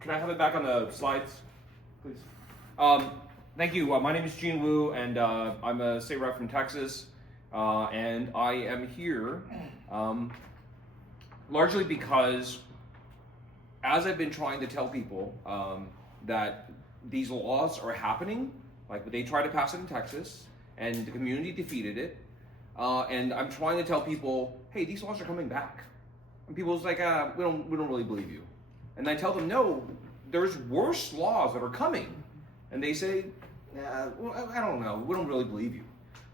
Can I have it back on the slides, please? Thank you. My name is Gene Wu, and I'm a state rep from Texas, and I am here largely because, as I've been trying to tell people that these laws are happening, like they tried to pass it in Texas, and the community defeated it, and I'm trying to tell people, hey, these laws are coming back. And people's like, we don't really believe you. And I tell them, no, there's worse laws that are coming. And they say, well, I don't know, we don't really believe you.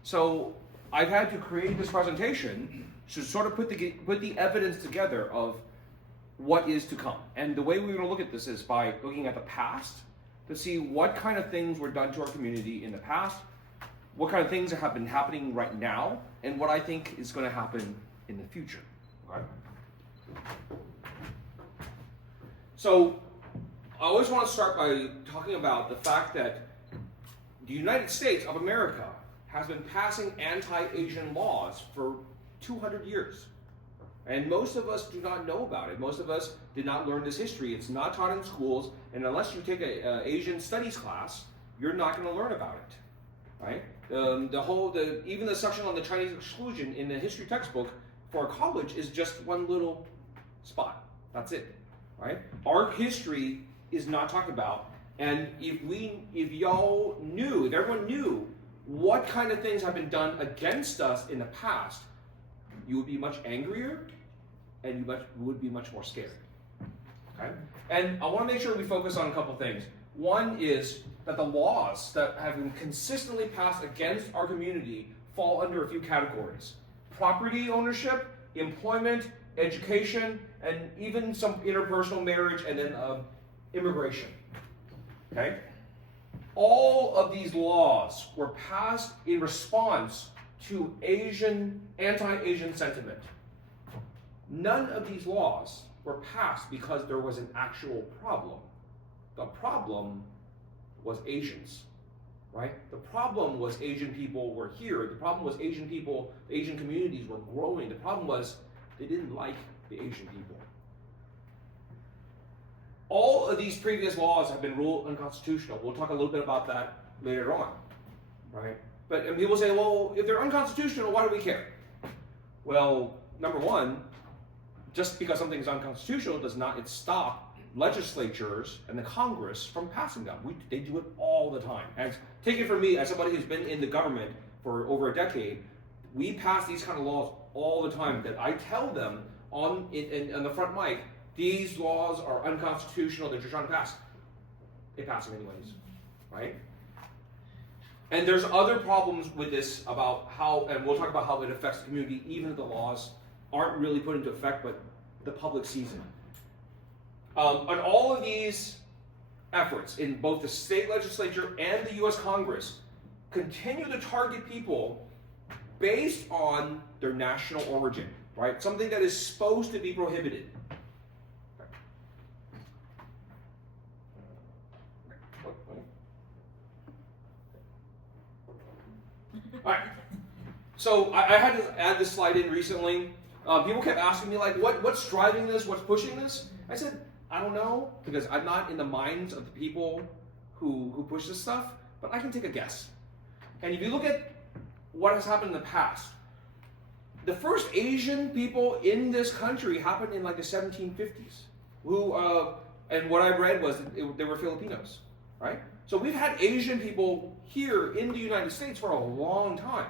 So I've had to create this presentation to sort of put the evidence together of what is to come. And the way we're going to look at this is by looking at the past to see what kind of things were done to our community in the past, what kind of things have been happening right now, and what I think is going to happen in the future. Okay? So I always want to start by talking about the fact that the United States of America has been passing anti-Asian laws for 200 years. And most of us do not know about it. Most of us did not learn this history. It's not taught in schools, and unless you take an Asian studies class, you're not going to learn about it, right? Even the section on the Chinese exclusion in the history textbook for college is just one little spot. That's it, right? Our history is not talked about, and if everyone knew what kind of things have been done against us in the past, you would be much angrier, and you would be much more scared. Okay? And I want to make sure we focus on a couple things. One is that the laws that have been consistently passed against our community fall under a few categories: property ownership, employment, education, and even some interpersonal marriage, and then immigration. Okay? All of these laws were passed in response to anti-Asian sentiment. None of these laws were passed because there was an actual problem. The problem was Asians, right? The problem was Asian people were here. The problem was Asian communities were growing. The problem was they didn't like the Asian people. All of these previous laws have been ruled unconstitutional. We'll talk a little bit about that later on, right? And people say, well, if they're unconstitutional, why do we care? Well, number one, just because something is unconstitutional does not stop legislatures and the Congress from passing them. They do it all the time. And take it from me, as somebody who's been in the government for over a decade, we pass these kind of laws all the time that I tell them on the front mic, these laws are unconstitutional that you're trying to pass. They pass them anyways, right? And there's other problems with this about how, and we'll talk about how it affects the community, even if the laws aren't really put into effect, but the public sees it. On all of these efforts in both the state legislature and the US Congress continue to target people based on their national origin, right? Something that is supposed to be prohibited. All right, so I had to add this slide in recently. People kept asking me, like, what's driving this? What's pushing this? I said, I don't know, because I'm not in the minds of the people who push this stuff, but I can take a guess. And if you look at what has happened in the past, the first Asian people in this country happened in like the 1750s. And what I read was they were Filipinos, right? So we've had Asian people here in the United States for a long time,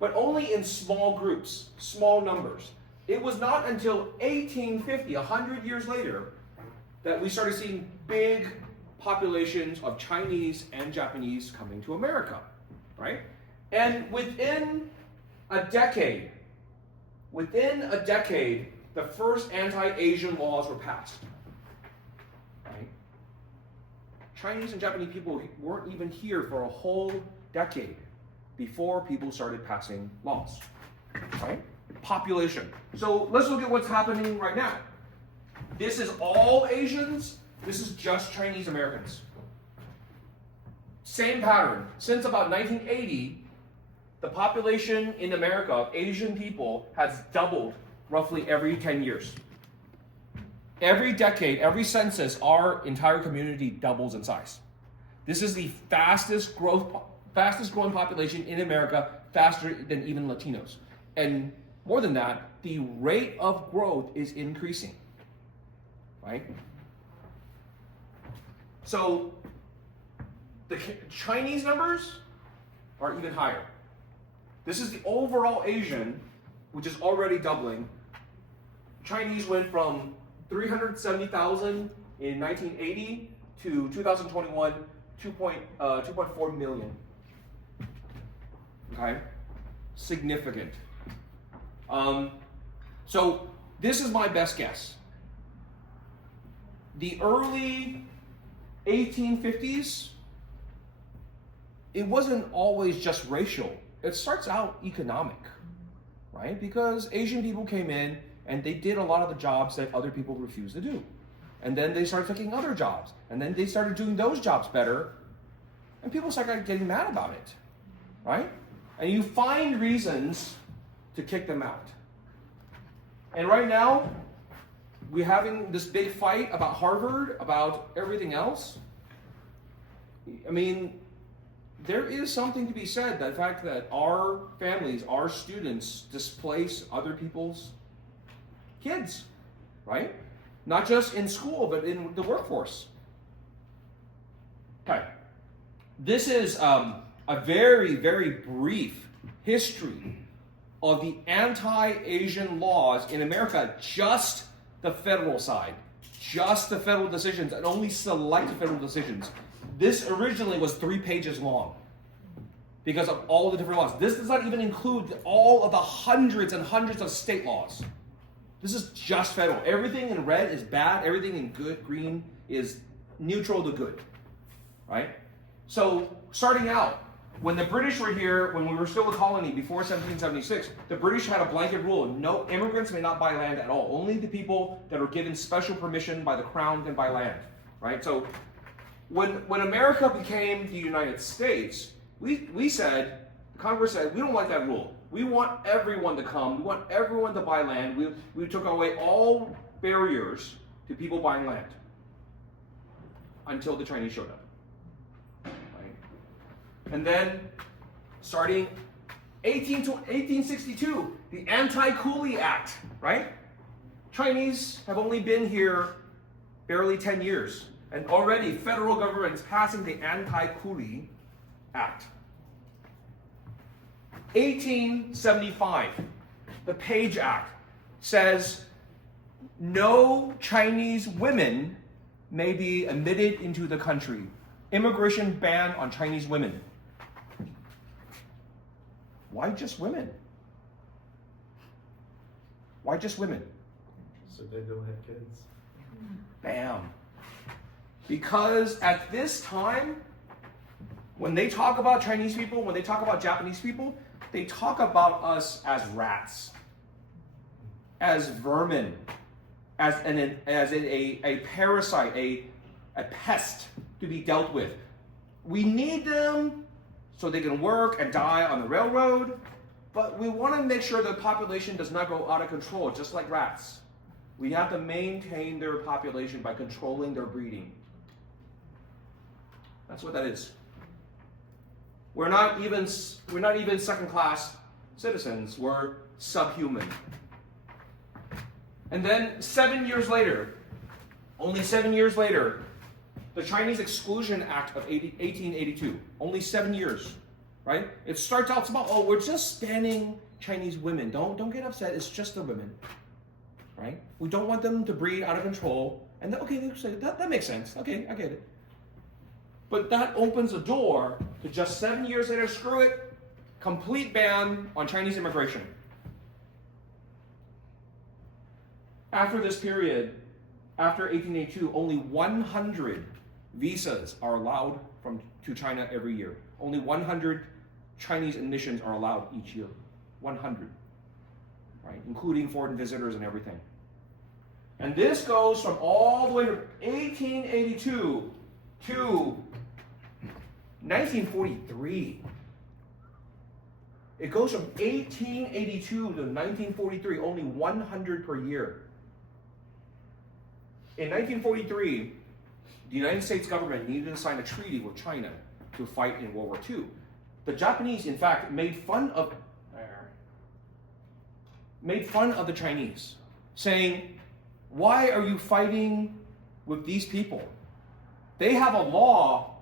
but only in small groups, small numbers. It was not until 1850, 100 years later, that we started seeing big populations of Chinese and Japanese coming to America, right? And within a decade, the first anti-Asian laws were passed. Chinese and Japanese people weren't even here for a whole decade before people started passing laws, right? Population. So let's look at what's happening right now. This is all Asians. This is just Chinese Americans. Same pattern. Since about 1980, the population in America of Asian people has doubled roughly every 10 years. Every decade, every census, our entire community doubles in size. This is the fastest growing population in America, faster than even Latinos. And more than that, the rate of growth is increasing, right? So the Chinese numbers are even higher. This is the overall Asian, which is already doubling. Chinese went from 370,000 in 1980 to 2021, 2.4 million. Okay, significant. So this is my best guess. The early 1850s, it wasn't always just racial. It starts out economic, right? Because Asian people came in and they did a lot of the jobs that other people refused to do. And then they started taking other jobs. And then they started doing those jobs better. And people started getting mad about it, right? And you find reasons to kick them out. And right now, we're having this big fight about Harvard, about everything else. I mean, there is something to be said, the fact that our families, our students displace other people's kids, right? Not just in school, but in the workforce. Okay. This is a very, very brief history of the anti-Asian laws in America, just the federal side, just the federal decisions, and only select federal decisions. This originally was 3 pages long because of all the different laws. This does not even include all of the hundreds and hundreds of state laws. This is just federal. Everything in red is bad. Everything in green is neutral to good, right? So starting out, when the British were here, when we were still a colony before 1776, the British had a blanket rule: no immigrants may not buy land at all. Only the people that are given special permission by the crown can buy land, right? So when America became the United States, we said, Congress said, we don't like that rule. We want everyone to come. We want everyone to buy land. We took away all barriers to people buying land until the Chinese showed up. Right? And then, starting 1862, the Anti-Coolie Act, right? Chinese have only been here barely 10 years. And already federal government is passing the Anti-Coolie Act. 1875, the Page Act says no Chinese women may be admitted into the country. Immigration ban on Chinese women. Why just women? Why just women? So they don't have kids. Bam. Because at this time, when they talk about Chinese people, when they talk about Japanese people, they talk about us as rats, as vermin, as a parasite, a pest to be dealt with. We need them so they can work and die on the railroad, but we want to make sure the population does not go out of control, just like rats. We have to maintain their population by controlling their breeding. That's what that is. We're not even second-class citizens. We're subhuman. And then 7 years later, only 7 years later, the Chinese Exclusion Act of 1882. Only 7 years, right? It starts out small. Oh, we're just banning Chinese women. Don't get upset. It's just the women, right? We don't want them to breed out of control. And then, okay, that makes sense. Okay, I get it. But that opens the door to just 7 years later, screw it, complete ban on Chinese immigration. After this period, after 1882, only 100 visas are allowed to China every year. Only 100 Chinese admissions are allowed each year. 100, right? Including foreign visitors and everything. And this goes from all the way from 1882 to 1943. It goes from 1882 to 1943, only 100 per year. In 1943, the United States government needed to sign a treaty with China to fight in World War II. The Japanese, in fact, made fun of the Chinese, saying, "Why are you fighting with these people? They have a law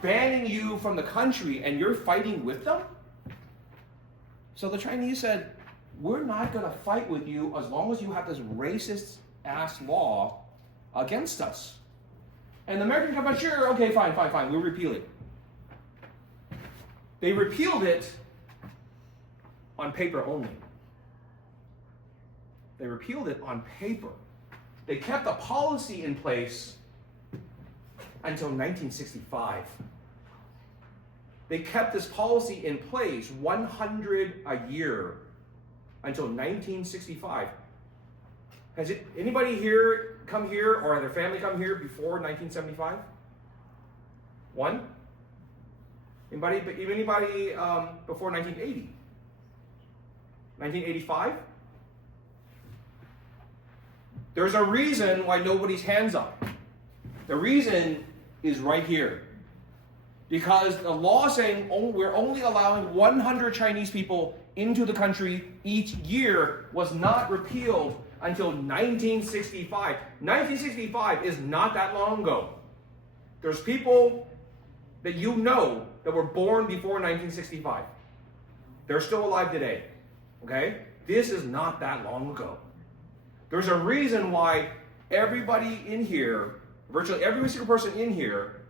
banning you from the country and you're fighting with them?" So the Chinese said, "We're not going to fight with you as long as you have this racist ass law against us." And the American government, "Sure, okay, fine, we'll repeal it." They repealed it on paper only. They repealed it on paper. They kept a policy in place until 1965. They kept this policy in place 100 a year until 1965. Has anybody here come here or their family come here before 1975? One? Anybody before 1980? 1985? There's a reason why nobody's hands up. The reason is right here. Because the law saying we're only allowing 100 Chinese people into the country each year was not repealed until 1965. 1965 is not that long ago. There's people that you know that were born before 1965. They're still alive today. Okay? This is not that long ago. There's a reason why everybody in here, virtually every single person in here,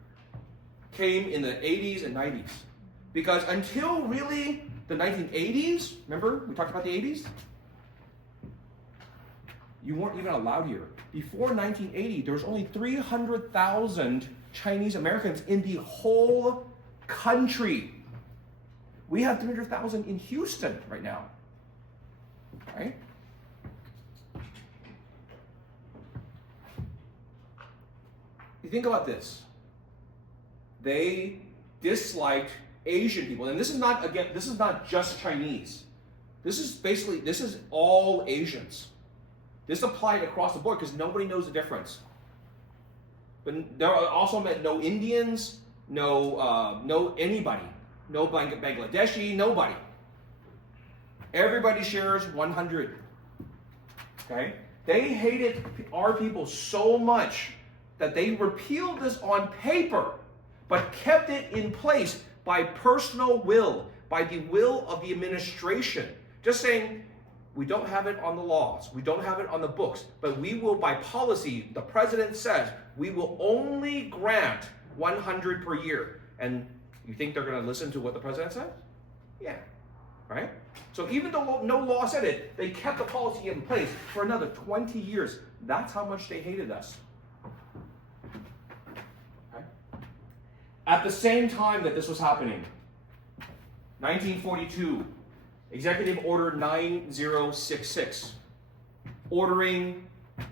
came in the 80s and 90s. Because until really the 1980s, remember we talked about the 80s? You weren't even allowed here. Before 1980, there was only 300,000 Chinese Americans in the whole country. We have 300,000 in Houston right now. Right? You think about this. They disliked Asian people. And this is not just Chinese. This is all Asians. This applied across the board because nobody knows the difference. But there also meant no Indians, no anybody, no Bangladeshi, nobody. Everybody shares 100. Okay? They hated our people so much that they repealed this on paper, but kept it in place by personal will, by the will of the administration. Just saying, we don't have it on the laws, we don't have it on the books, but we will, by policy, the president says, we will only grant 100 per year. And you think they're going to listen to what the president says? Yeah, right? So even though no law said it, they kept the policy in place for another 20 years. That's how much they hated us. Okay? At the same time that this was happening, 1942, Executive Order 9066, ordering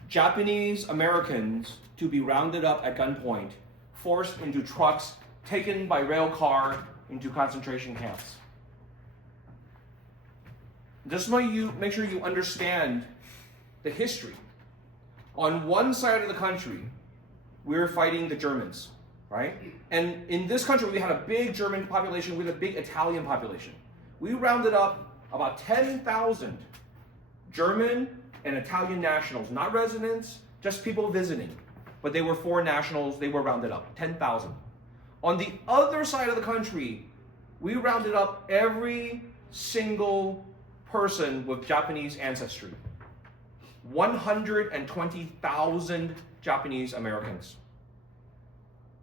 Japanese Americans to be rounded up at gunpoint, forced into trucks, taken by rail car into concentration camps. Just make sure you understand the history. On one side of the country, we were fighting the Germans, right? And in this country, we had a big German population, we had a big Italian population. We rounded up about 10,000 German and Italian nationals, not residents, just people visiting. But they were foreign nationals, they were rounded up, 10,000. On the other side of the country, we rounded up every single person with Japanese ancestry. 120,000 Japanese Americans.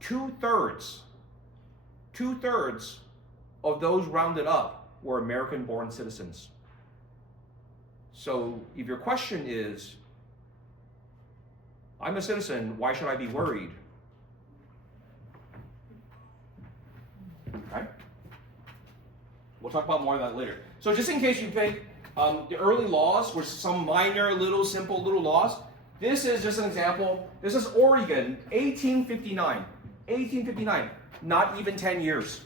Two-thirds of those rounded up were American-born citizens. So if your question is, I'm a citizen, why should I be worried? Okay? We'll talk about more of that later. So just in case you think the early laws were some minor, simple little laws, this is just an example. This is Oregon, 1859. 1859, not even 10 years.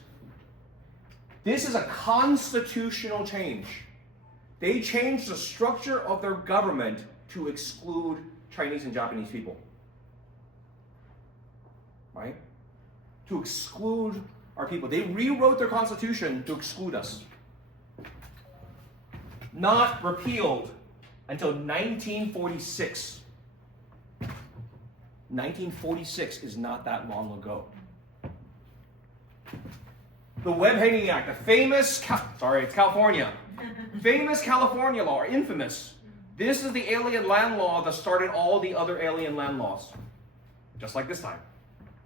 This is a constitutional change. They changed the structure of their government to exclude Chinese and Japanese people. right? To exclude our people. They rewrote their constitution to exclude us. Not repealed until 1946. 1946 is not that long ago. The Webb Hanging Act, the famous, it's California. Famous California law, or infamous. This is the alien land law that started all the other alien land laws. Just like this time,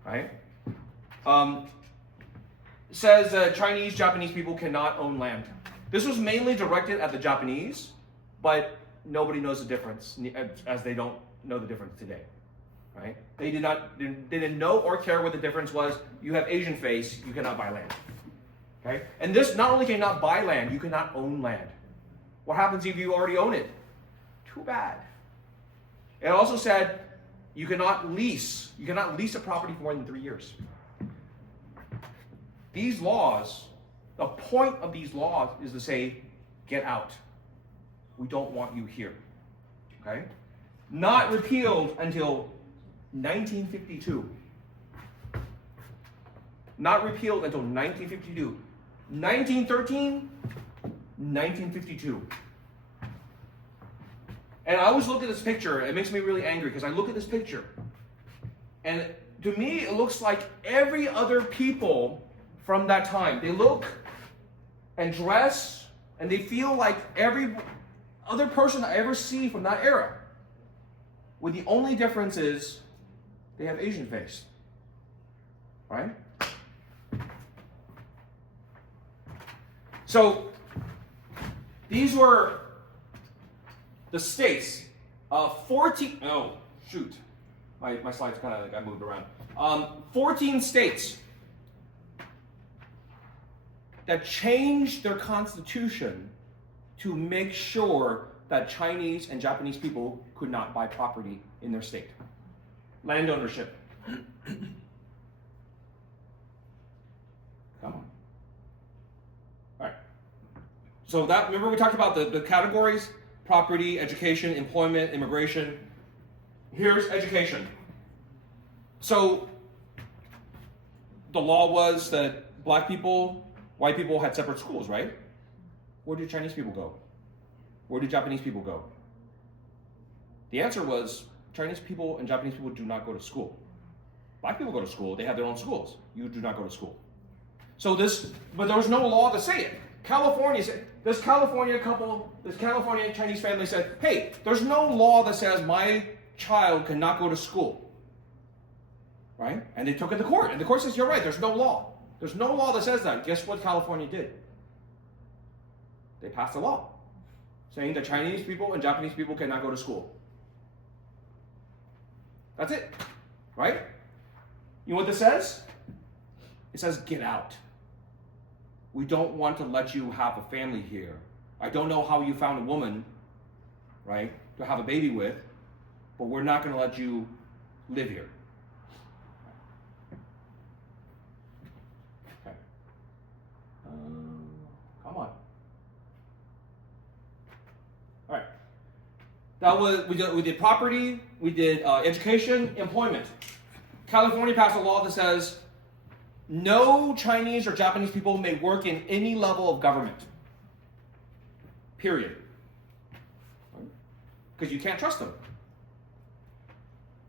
right? Says Chinese, Japanese people cannot own land. This was mainly directed at the Japanese, but nobody knows the difference, as they don't know the difference today, right? They didn't know or care what the difference was. You have Asian face, you cannot buy land, okay? And this not only cannot buy land, you cannot own land. What happens if you already own it? Too bad. It also said you cannot lease a property for more than 3 years. These laws, the point of these laws is to say, get out. We don't want you here. Okay? Not repealed until 1952. Not repealed until 1952. 1913, 1952. And I always look at this picture, it makes me really angry because I look at this picture, and to me it looks like every other people from that time. They look and dress and they feel like every other person I ever see from that era. With the only difference is they have Asian face. Right? So these were the states. 14, oh shoot. My slides kind of got moved around. 14 states that changed their constitution to make sure that Chinese and Japanese people could not buy property in their state. Land ownership. Come on. All right. So that, remember we talked about the categories? Property, education, employment, immigration. Here's education. So the law was that black people, white people had separate schools, right? Where did Chinese people go? Where did Japanese people go? The answer was Chinese people and Japanese people do not go to school. Black people go to school, they have their own schools. You do not go to school. So but there was no law to say it. California said, this California Chinese family said, hey, there's no law that says my child cannot go to school. Right? And they took it to court. And the court says, you're right, there's no law. There's no law that says that. Guess what California did? They passed a law saying that Chinese people and Japanese people cannot go to school. That's it. Right? You know what this says? It says, get out. We don't want to let you have a family here. I don't know how you found a woman, right, to have a baby with, but we're not going to let you live here. Okay. Come on. All right. That was we did property, we did education, employment. California passed a law that says no Chinese or Japanese people may work in any level of government. Period. Because you can't trust them.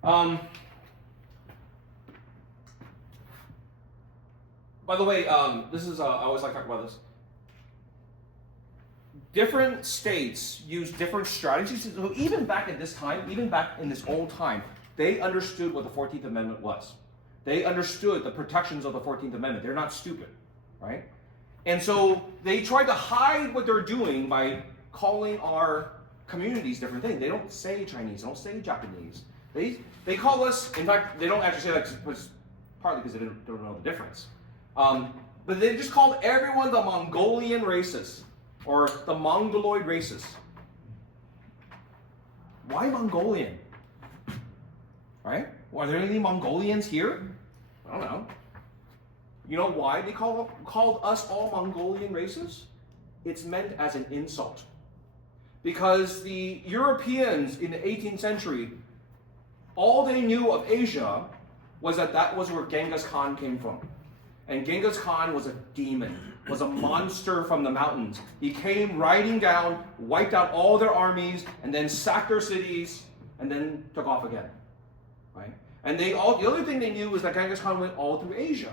By the way, this is I always like to talk about this. Different states use different strategies. So even back in this time, even back in this old time, they understood what the 14th Amendment was. They understood the protections of the 14th Amendment. They're not stupid, right? And so they tried to hide what they're doing by calling our communities different things. They don't say Chinese, they don't say Japanese. They call us, in fact, they don't actually say that partly because they don't know the difference. But they just called everyone the Mongolian races, or the Mongoloid races. Why Mongolian? Right? Well, are there any Mongolians here? I don't know. You know why they called us all Mongolian races? It's meant as an insult. Because the Europeans in the 18th century, all they knew of Asia was that was where Genghis Khan came from. And Genghis Khan was a demon, was a monster from the mountains. He came riding down, wiped out all their armies, and then sacked their cities, and then took off again. Right? And the other thing they knew was that Genghis Khan went all through Asia.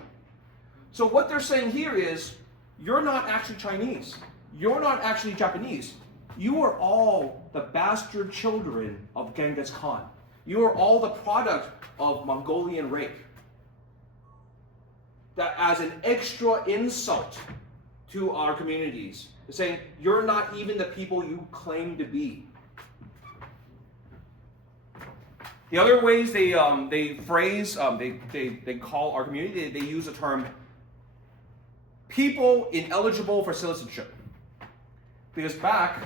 So what they're saying here is, you're not actually Chinese. You're not actually Japanese. You are all the bastard children of Genghis Khan. You are all the product of Mongolian rape. That as an extra insult to our communities, saying you're not even the people you claim to be. The other ways they call our community, they use the term people ineligible for citizenship. Because back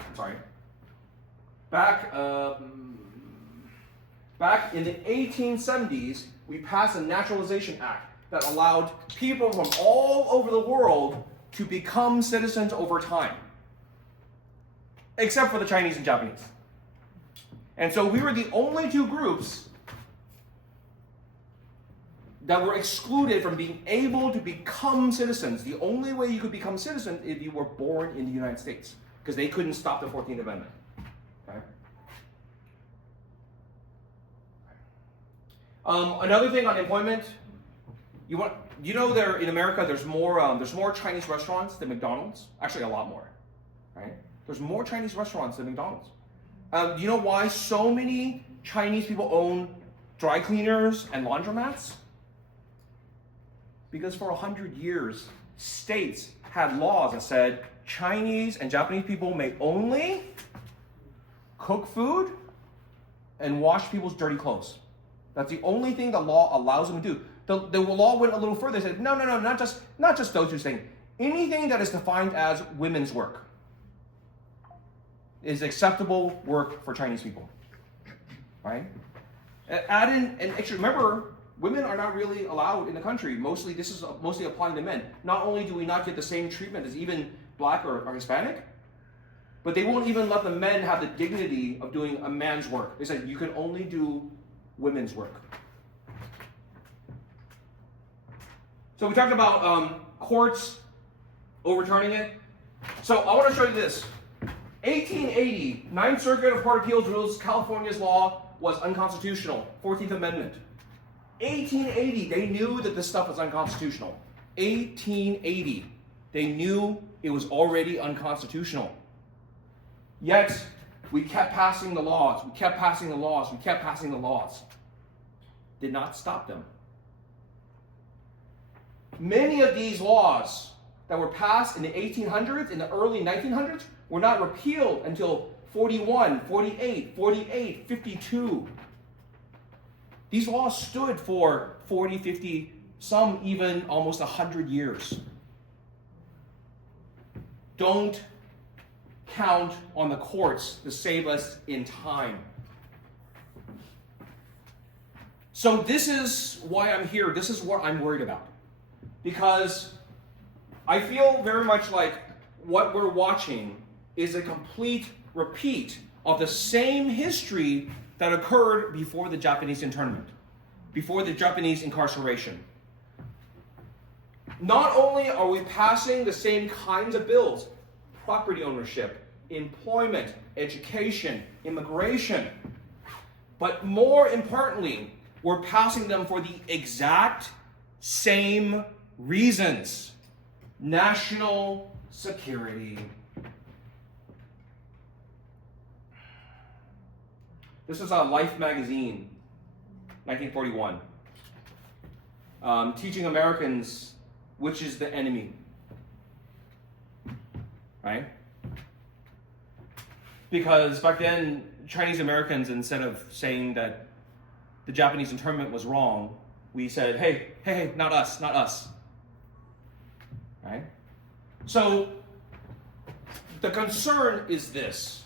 in the 1870s, we passed a Naturalization Act that allowed people from all over the world to become citizens over time, except for the Chinese and Japanese. And so we were the only two groups that were excluded from being able to become citizens. The only way you could become citizen is if you were born in the United States, because they couldn't stop the 14th Amendment. Okay? Another thing on employment, there in America there's more Chinese restaurants than McDonald's. Actually, a lot more, right? There's more Chinese restaurants than McDonald's. Do you know why so many Chinese people own dry cleaners and laundromats? Because for 100 years, states had laws that said Chinese and Japanese people may only cook food and wash people's dirty clothes. That's the only thing the law allows them to do. The law went a little further. They said, no, not just those two things. Anything that is defined as women's work is acceptable work for Chinese people, right? Add in, and actually remember, women are not really allowed in the country. This is mostly applying to men. Not only do we not get the same treatment as even black or Hispanic, but they won't even let the men have the dignity of doing a man's work. They said you can only do women's work. So we talked about courts overturning it. So I want to show you this. 1880, Ninth Circuit of Court of Appeals rules California's law was unconstitutional, 14th Amendment. 1880, they knew that this stuff was unconstitutional. 1880, they knew it was already unconstitutional. Yet, we kept passing the laws, we kept passing the laws, we kept passing the laws. Did not stop them. Many of these laws that were passed in the 1800s, in the early 1900s, were not repealed until 41, 48, 48, 52. These laws stood for 40, 50, some even almost 100 years. Don't count on the courts to save us in time. So this is why I'm here. This is what I'm worried about. Because I feel very much like what we're watching is a complete repeat of the same history that occurred before the Japanese internment, before the Japanese incarceration. Not only are we passing the same kinds of bills, property ownership, employment, education, immigration, but more importantly, we're passing them for the exact same reasons. National security. This is Life magazine, 1941. Teaching Americans which is the enemy. Right? Because back then, Chinese Americans, instead of saying that the Japanese internment was wrong, we said, hey, not us, not us. Right? So, the concern is this.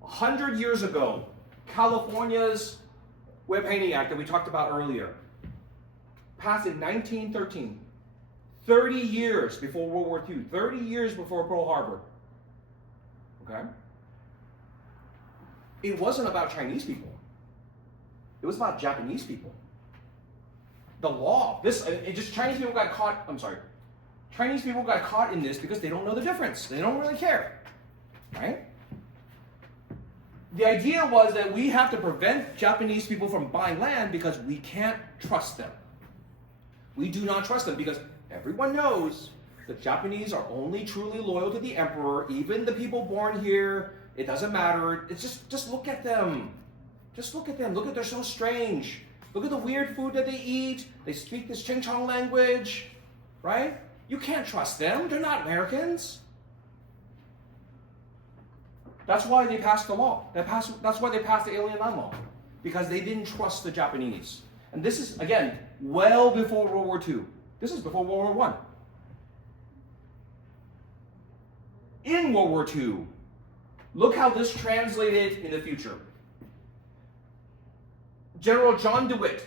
100 years ago, California's Web Painting Act that we talked about earlier, passed in 1913, 30 years before World War II, 30 years before Pearl Harbor. Okay? It wasn't about Chinese people. It was about Japanese people. the law. Chinese people got caught, Chinese people got caught in this because they don't know the difference. They don't really care, right? The idea was that we have to prevent Japanese people from buying land because we can't trust them. We do not trust them because everyone knows the Japanese are only truly loyal to the emperor, even the people born here. It doesn't matter. It's just look at them. Just look at them. Look at they're so strange. Look at the weird food that they eat. They speak this Ching Chong language, right? You can't trust them. They're not Americans. That's why they passed the law. That's why they passed the Alien Land Law, because they didn't trust the Japanese. And this is, again, well before World War II. This is before World War I. In World War II, look how this translated in the future. General John DeWitt,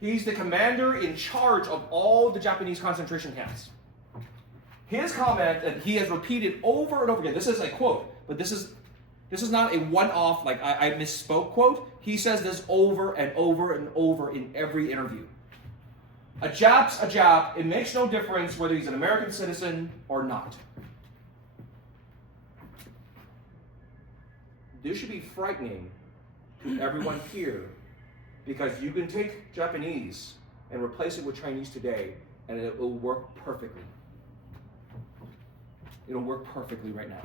he's the commander in charge of all the Japanese concentration camps. His comment that he has repeated over and over again, this is a quote, but this is not a one-off, like I misspoke quote. He says this over and over and over in every interview. A Jap's a Jap. It makes no difference whether he's an American citizen or not. This should be frightening to everyone here, because you can take Japanese and replace it with Chinese today, and it will work perfectly. It'll work perfectly right now.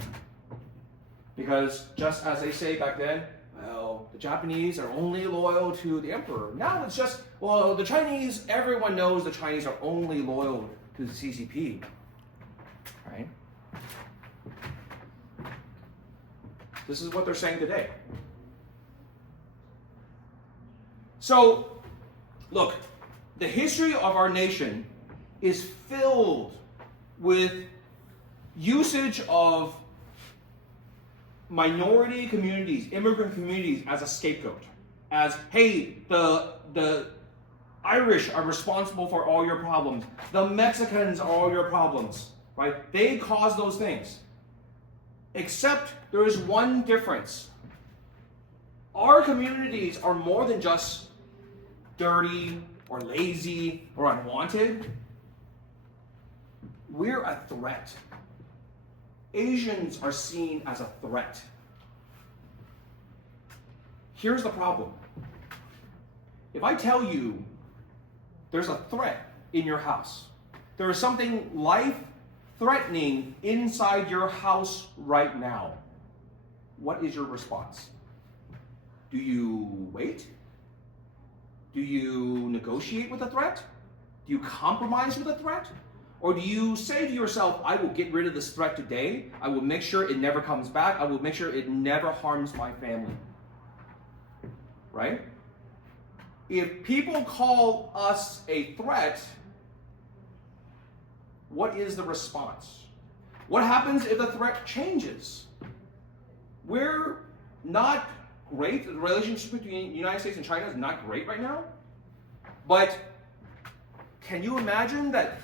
Because just as they say back then, well, the Japanese are only loyal to the emperor. Now it's just, well, the Chinese, everyone knows the Chinese are only loyal to the CCP, right? This is what they're saying today. So, look, the history of our nation is filled with usage of minority communities, immigrant communities as a scapegoat. As, hey, the Irish are responsible for all your problems. The Mexicans are all your problems, right? They cause those things. Except there is one difference. Our communities are more than just dirty or lazy or unwanted. We're a threat. Asians are seen as a threat. Here's the problem. If I tell you there's a threat in your house, there is something life-threatening inside your house right now, what is your response? Do you wait? Do you negotiate with a threat? Do you compromise with a threat? Or do you say to yourself, I will get rid of this threat today. I will make sure it never comes back. I will make sure it never harms my family. Right? If people call us a threat, what is the response? What happens if the threat changes? We're not great. The relationship between the United States and China is not great right now. But can you imagine that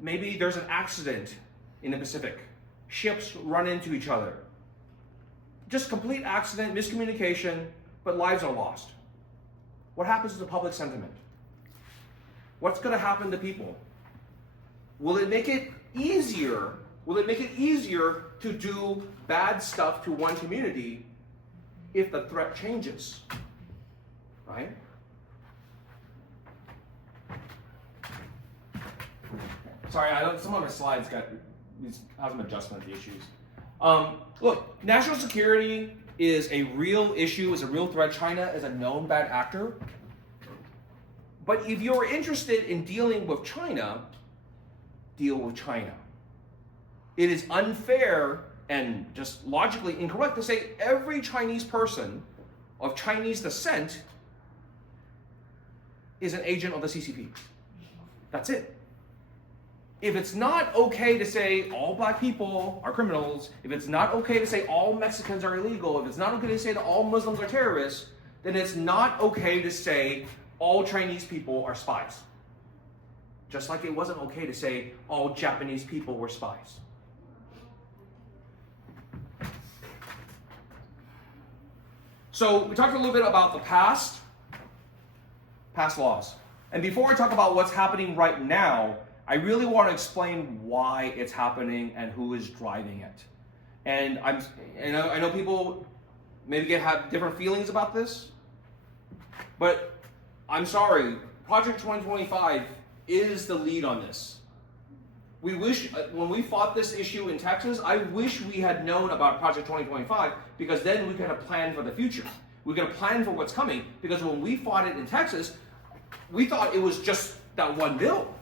maybe there's an accident in the Pacific? Ships run into each other. Just complete accident, miscommunication, but lives are lost. What happens to the public sentiment? What's going to happen to people? Will it make it easier? Will it make it easier to do bad stuff to one community if the threat changes? Right? Sorry, some of my slides have some adjustment issues. Look, national security is a real issue, is a real threat. China is a known bad actor. But if you're interested in dealing with China, deal with China. It is unfair and just logically incorrect to say every Chinese person of Chinese descent is an agent of the CCP. That's it. If it's not okay to say all black people are criminals, if it's not okay to say all Mexicans are illegal, if it's not okay to say that all Muslims are terrorists, then it's not okay to say all Chinese people are spies. Just like it wasn't okay to say all Japanese people were spies. So we talked a little bit about the past laws. And before I talk about what's happening right now, I really want to explain why it's happening and who is driving it. And I know people maybe have different feelings about this, but I'm sorry, Project 2025 is the lead on this. We wish, when we fought this issue in Texas, I wish we had known about Project 2025, because then we could have planned for the future. We could have planned for what's coming, because when we fought it in Texas, we thought it was just that one bill.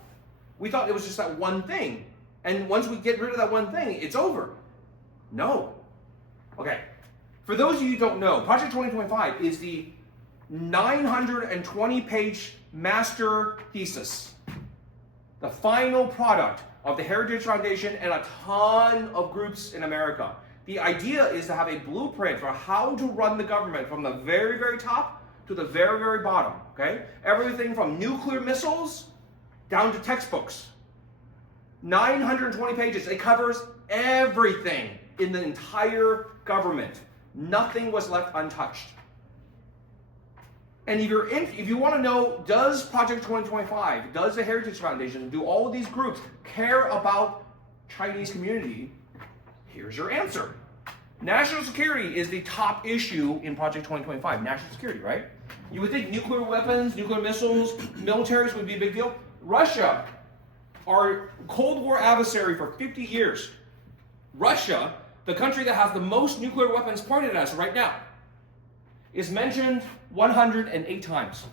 We thought it was just that one thing. And once we get rid of that one thing, it's over. No. Okay. For those of you who don't know, Project 2025 is the 920-page master thesis, the final product of the Heritage Foundation and a ton of groups in America. The idea is to have a blueprint for how to run the government from the very, very top to the very, very bottom, okay? Everything from nuclear missiles down to textbooks. 920 pages. It covers everything in the entire government. Nothing was left untouched. And if you want to know, does Project 2025, does the Heritage Foundation, do all of these groups care about Chinese community? Here's your answer. National security is the top issue in Project 2025. National security, right? You would think nuclear weapons, nuclear missiles, militaries would be a big deal. Russia, our Cold War adversary for 50 years. Russia, the country that has the most nuclear weapons pointed at us right now, is mentioned 108 times.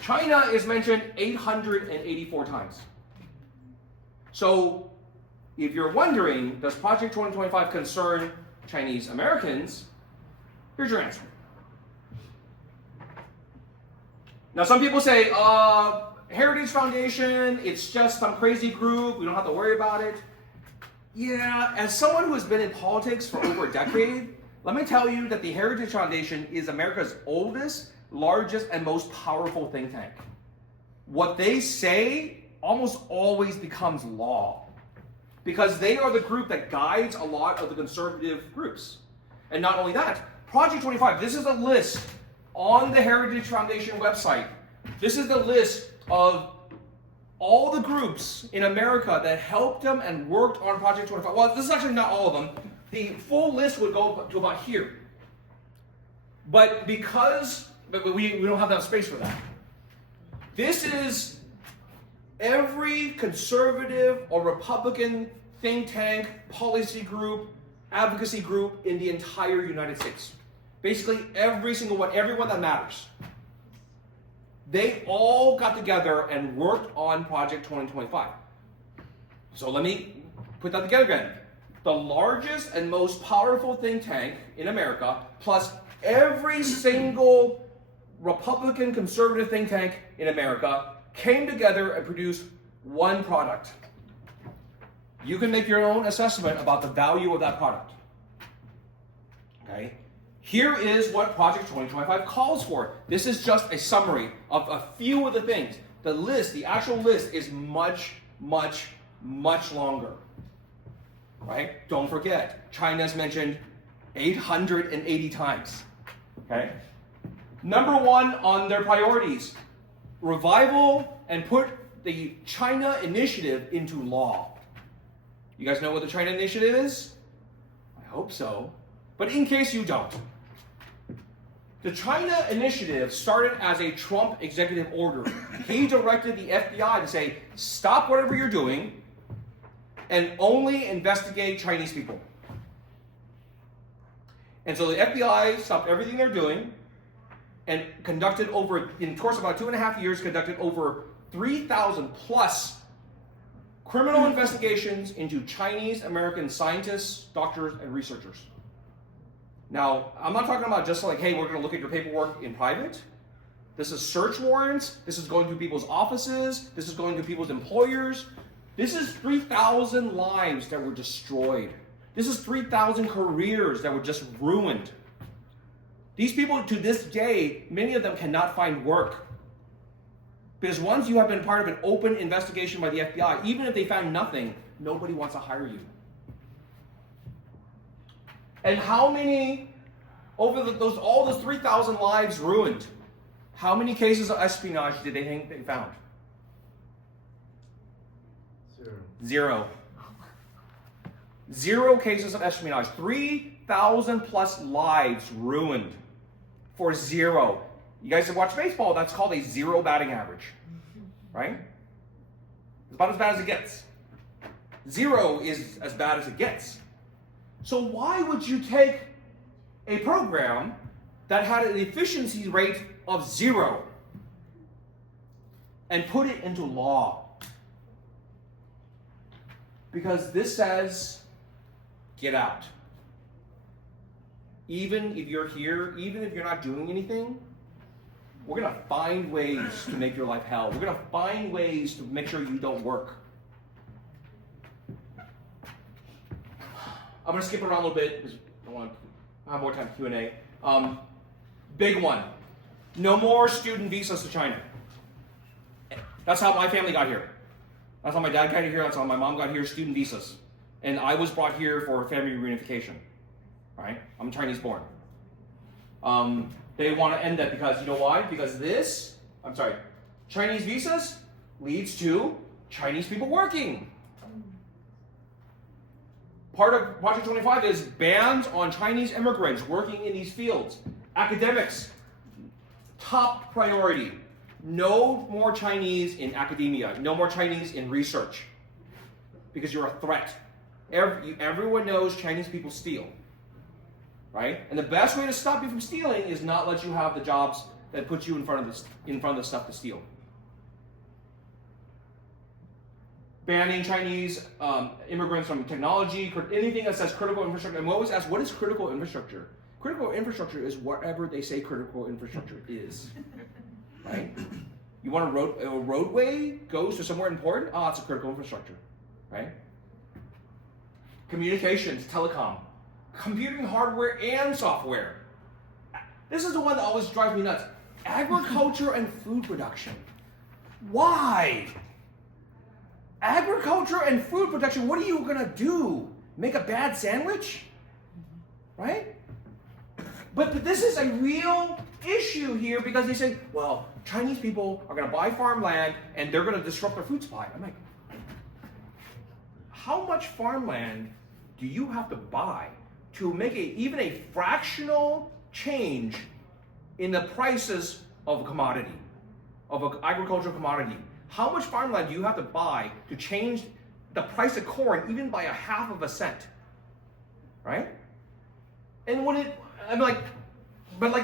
China is mentioned 884 times. So, if you're wondering, does Project 2025 concern Chinese Americans? Here's your answer. Now, some people say, Heritage Foundation, it's just some crazy group, we don't have to worry about it. Yeah, as someone who has been in politics for over a decade, let me tell you that the Heritage Foundation is America's oldest, largest, and most powerful think tank. What they say almost always becomes law, because they are the group that guides a lot of the conservative groups. And not only that, Project 25, this is a list on the Heritage Foundation website. This is the list of all the groups in America that helped them and worked on Project 25. Well, this is actually not all of them. The full list would go to about here. But we don't have enough space for that. This is every conservative or Republican think tank, policy group, advocacy group in the entire United States. Basically every single one, everyone that matters. They all got together and worked on Project 2025. So let me put that together again. The largest and most powerful think tank in America, plus every single Republican conservative think tank in America, came together and produced one product. You can make your own assessment about the value of that product. Okay? Here is what Project 2025 calls for. This is just a summary of a few of the things. The list, the actual list, is much, much, much longer. Right? Don't forget, China's mentioned 880 times. Okay? Number one on their priorities, revival and put the China Initiative into law. You guys know what the China Initiative is? I hope so. But in case you don't, the China Initiative started as a Trump executive order. He directed the FBI to say, stop whatever you're doing and only investigate Chinese people. And so the FBI stopped everything they're doing and conducted in the course of about 2.5 years, conducted over 3,000 plus criminal investigations into Chinese American scientists, doctors, and researchers. Now, I'm not talking about just like, hey, we're going to look at your paperwork in private. This is search warrants. This is going to people's offices. This is going to people's employers. This is 3,000 lives that were destroyed. This is 3,000 careers that were just ruined. These people, to this day, many of them cannot find work. Because once you have been part of an open investigation by the FBI, even if they found nothing, nobody wants to hire you. And how many, over all those 3,000 lives ruined, How many cases of espionage did they think they found? 0. 0. 0 cases of espionage. 3,000 plus lives ruined for 0. You guys have watched baseball, that's called a 0 batting average. Right? It's about as bad as it gets. 0 is as bad as it gets. So why would you take a program that had an efficiency rate of 0 and put it into law? Because this says, get out. Even if you're here, even if you're not doing anything, we're going to find ways to make your life hell. We're going to find ways to make sure you don't work. I'm going to skip around a little bit because I want to have more time for Q&A. Big one. No more student visas to China. That's how my family got here. That's how my dad got here. That's how my mom got here, student visas. And I was brought here for family reunification. Right? I'm Chinese born. They want to end that because, you know why? Because Chinese visas leads to Chinese people working. Part of Project 25 is bans on Chinese immigrants working in these fields. Academics, top priority. No more Chinese in academia. No more Chinese in research. Because you're a threat. Everyone knows Chinese people steal. Right? And the best way to stop you from stealing is not let you have the jobs that put you in front of the stuff to steal. Banning Chinese immigrants from technology, anything that says critical infrastructure. And we always ask, what is critical infrastructure? Critical infrastructure is whatever they say critical infrastructure is. Right? You want a roadway goes to somewhere important? Oh, it's a critical infrastructure. Right? Communications, telecom. Computing hardware and software. This is the one that always drives me nuts. Agriculture and food production. Why? Agriculture and food production, what are you going to do? Make a bad sandwich? Right? But this is a real issue here because they say, well, Chinese people are going to buy farmland and they're going to disrupt their food supply. I'm like, how much farmland do you have to buy to make even a fractional change in the prices of a commodity, of an agricultural commodity? How much farmland do you have to buy to change the price of corn even by 1/2 cent? Right? And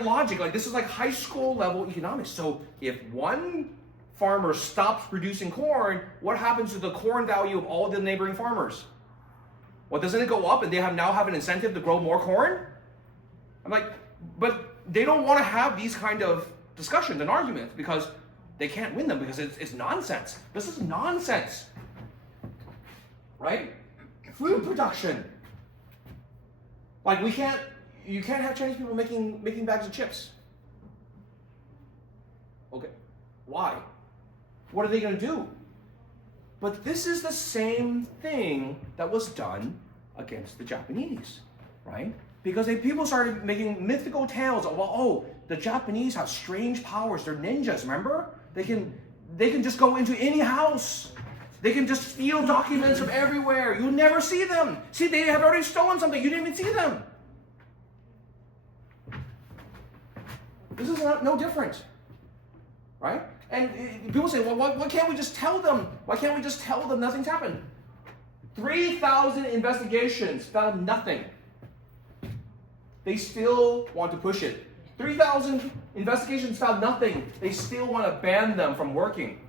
logic, this is like high school level economics. So if one farmer stops producing corn, what happens to the corn value of all the neighboring farmers? Well, doesn't it go up and they now have an incentive to grow more corn? I'm like, but they don't want to have these kind of discussions and arguments because they can't win them because it's nonsense. This is nonsense. Right? Food production. Like you can't have Chinese people making bags of chips. Okay. Why? What are they going to do? But this is the same thing that was done against the Japanese, right? Because people started making mythical tales of, the Japanese have strange powers. They're ninjas, remember? They can just go into any house. They can just steal documents from everywhere. You'll never see them. See, they have already stolen something. You didn't even see them. This is no different, right? And people say, well, why can't we just tell them? Why can't we just tell them nothing's happened? 3,000 investigations found nothing. They still want to push it. 3,000 investigations found nothing. They still want to ban them from working.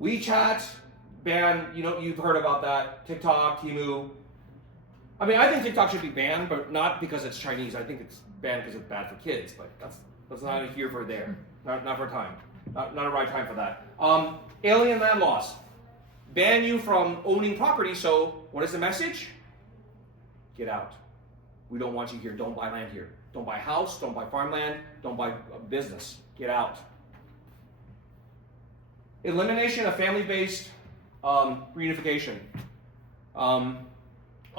WeChat ban, you've heard about that. TikTok, Temu. I mean, I think TikTok should be banned, but not because it's Chinese. I think it's banned because it's bad for kids, but that's not here for there. Not for time. Not a right time for that. Alien land laws. Ban you from owning property, so what is the message? Get out. We don't want you here. Don't buy land here. Don't buy a house. Don't buy farmland. Don't buy a business. Get out. Elimination of family-based reunification.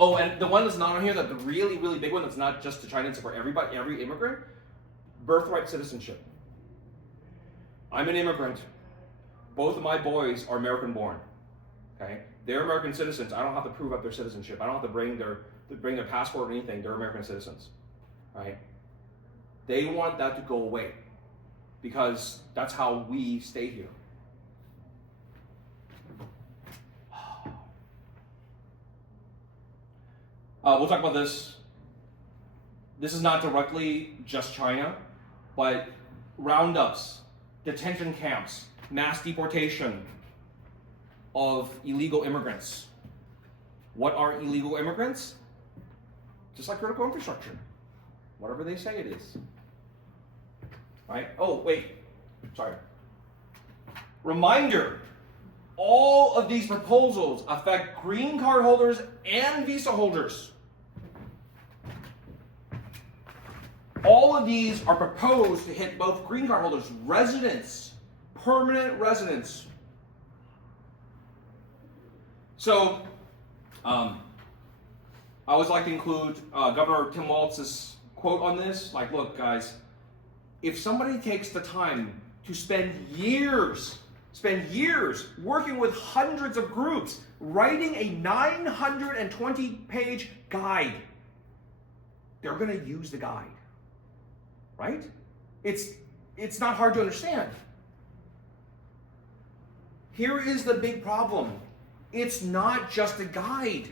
Oh, and the one that's not on here, the really, really big one that's not just to China, it's for everybody, every immigrant, birthright citizenship. I'm an immigrant. Both of my boys are American born. Okay? They're American citizens. I don't have to prove up their citizenship. I don't have to bring their passport or anything. They're American citizens. Right? They want that to go away because that's how we stay here. We'll talk about this. This is not directly just China, but roundups, detention camps, mass deportation of illegal immigrants. What are illegal immigrants? Just like critical infrastructure. Whatever they say it is. Right? Oh, wait. Sorry. Reminder. All of these proposals affect green card holders and visa holders. All of these are proposed to hit both green card holders, residents, permanent residents. So, I always like to include Governor Tim Walz's quote on this. Like, look, guys, if somebody takes the time to spend years working with hundreds of groups, writing a 920-page guide, they're going to use the guide. Right? It's not hard to understand. Here is the big problem. It's not just a guide.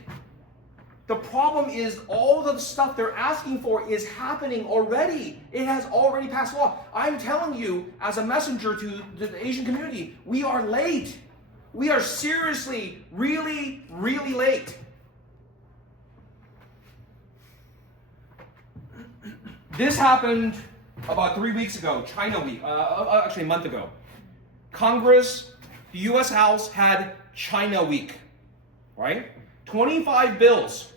The problem is all the stuff they're asking for is happening already. It has already passed law. I'm telling you, as a messenger to the Asian community, we are late. We are seriously, really, really late. This happened about 3 weeks ago, China Week, actually a month ago. Congress, the US House had China Week, right? 25 bills.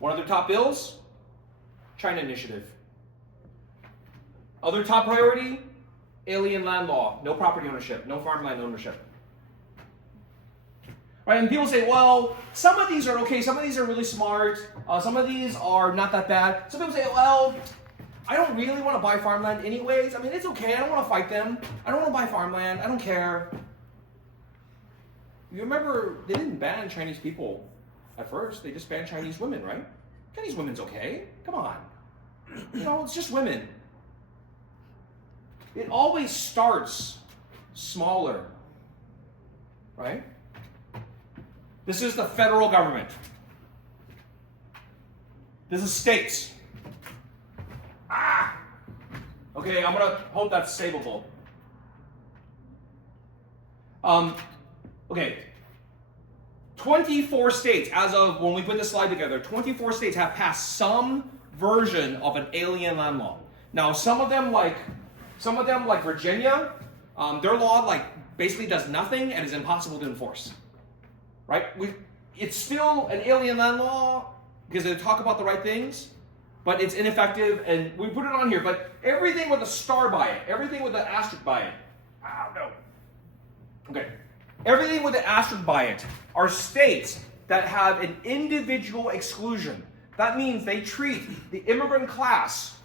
One of their top bills, China Initiative. Other top priority, alien land law, no property ownership, no farmland ownership. Right, and people say, well, some of these are okay, some of these are really smart, some of these are not that bad. Some people say, well, I don't really want to buy farmland anyways. I mean, it's okay, I don't want to fight them. I don't want to buy farmland, I don't care. You remember, they didn't ban Chinese people at first, they just banned Chinese women, right? Chinese women's okay, come on. You know, it's just women. It always starts smaller, right? This is the federal government. This is states. Okay, I'm gonna hope that's savable. Okay. 24 states, as of when we put this slide together, 24 states have passed some version of an alien land law. Now, some of them like Virginia, their law basically does nothing and is impossible to enforce. Right? It's still an alien land law because they talk about the right things, but it's ineffective, and we put it on here. But everything with a star by it, everything with an asterisk by it. No. Okay. Everything with an asterisk by it are states that have an individual exclusion. That means they treat the immigrant class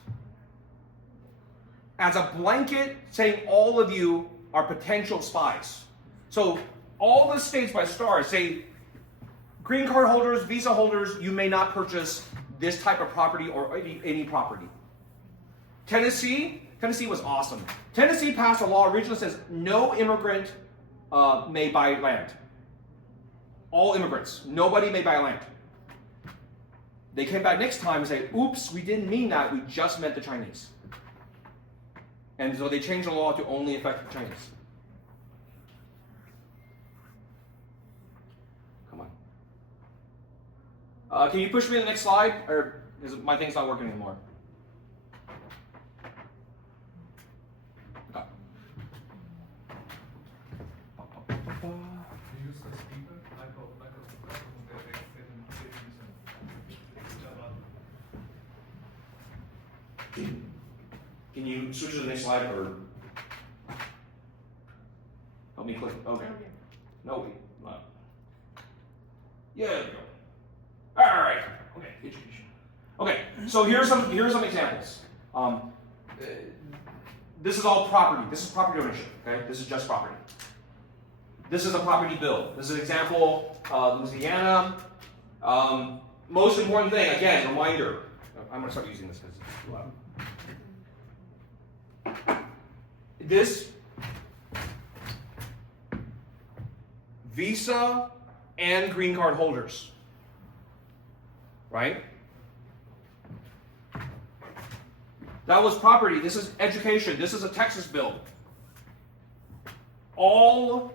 as a blanket saying all of you are potential spies. So all the states by stars say green card holders, visa holders, you may not purchase this type of property or any property. Tennessee was awesome. Tennessee passed a law originally says no immigrant may buy land. All immigrants, nobody may buy land. They came back next time and say, oops, we didn't mean that, we just meant the Chinese. And so they changed the law to only affect the Chinese. Come on. Can you push me to the next slide? Or is my thing's not working anymore? Okay. Use the speaker, Can you switch to the next slide or help me click? Okay. No? Yeah. There you go. All right. Okay. Education. Okay. So here's some examples. This is all property. This is property ownership. Okay. This is just property. This is a property bill. This is an example. Louisiana. Most important thing, again, reminder. I'm going to start using this because it's too loud. This visa and green card holders, right? That was property. This is education. This is a Texas bill. All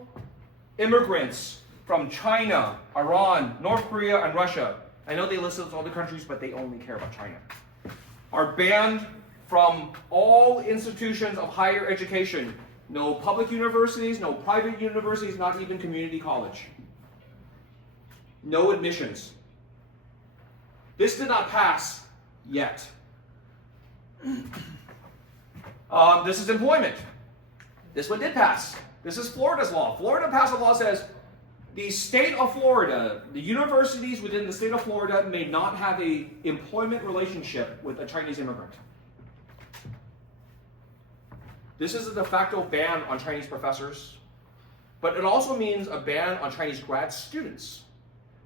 immigrants from China, Iran, North Korea, and Russia, I know they listed all the countries, but they only care about China, are banned from all institutions of higher education. No public universities, no private universities, not even community college. No admissions. This did not pass yet. This is employment. This one did pass. This is Florida's law. Florida passed a law that says the state of Florida, the universities within the state of Florida may not have an employment relationship with a Chinese immigrant. This is a de facto ban on Chinese professors, but it also means a ban on Chinese grad students.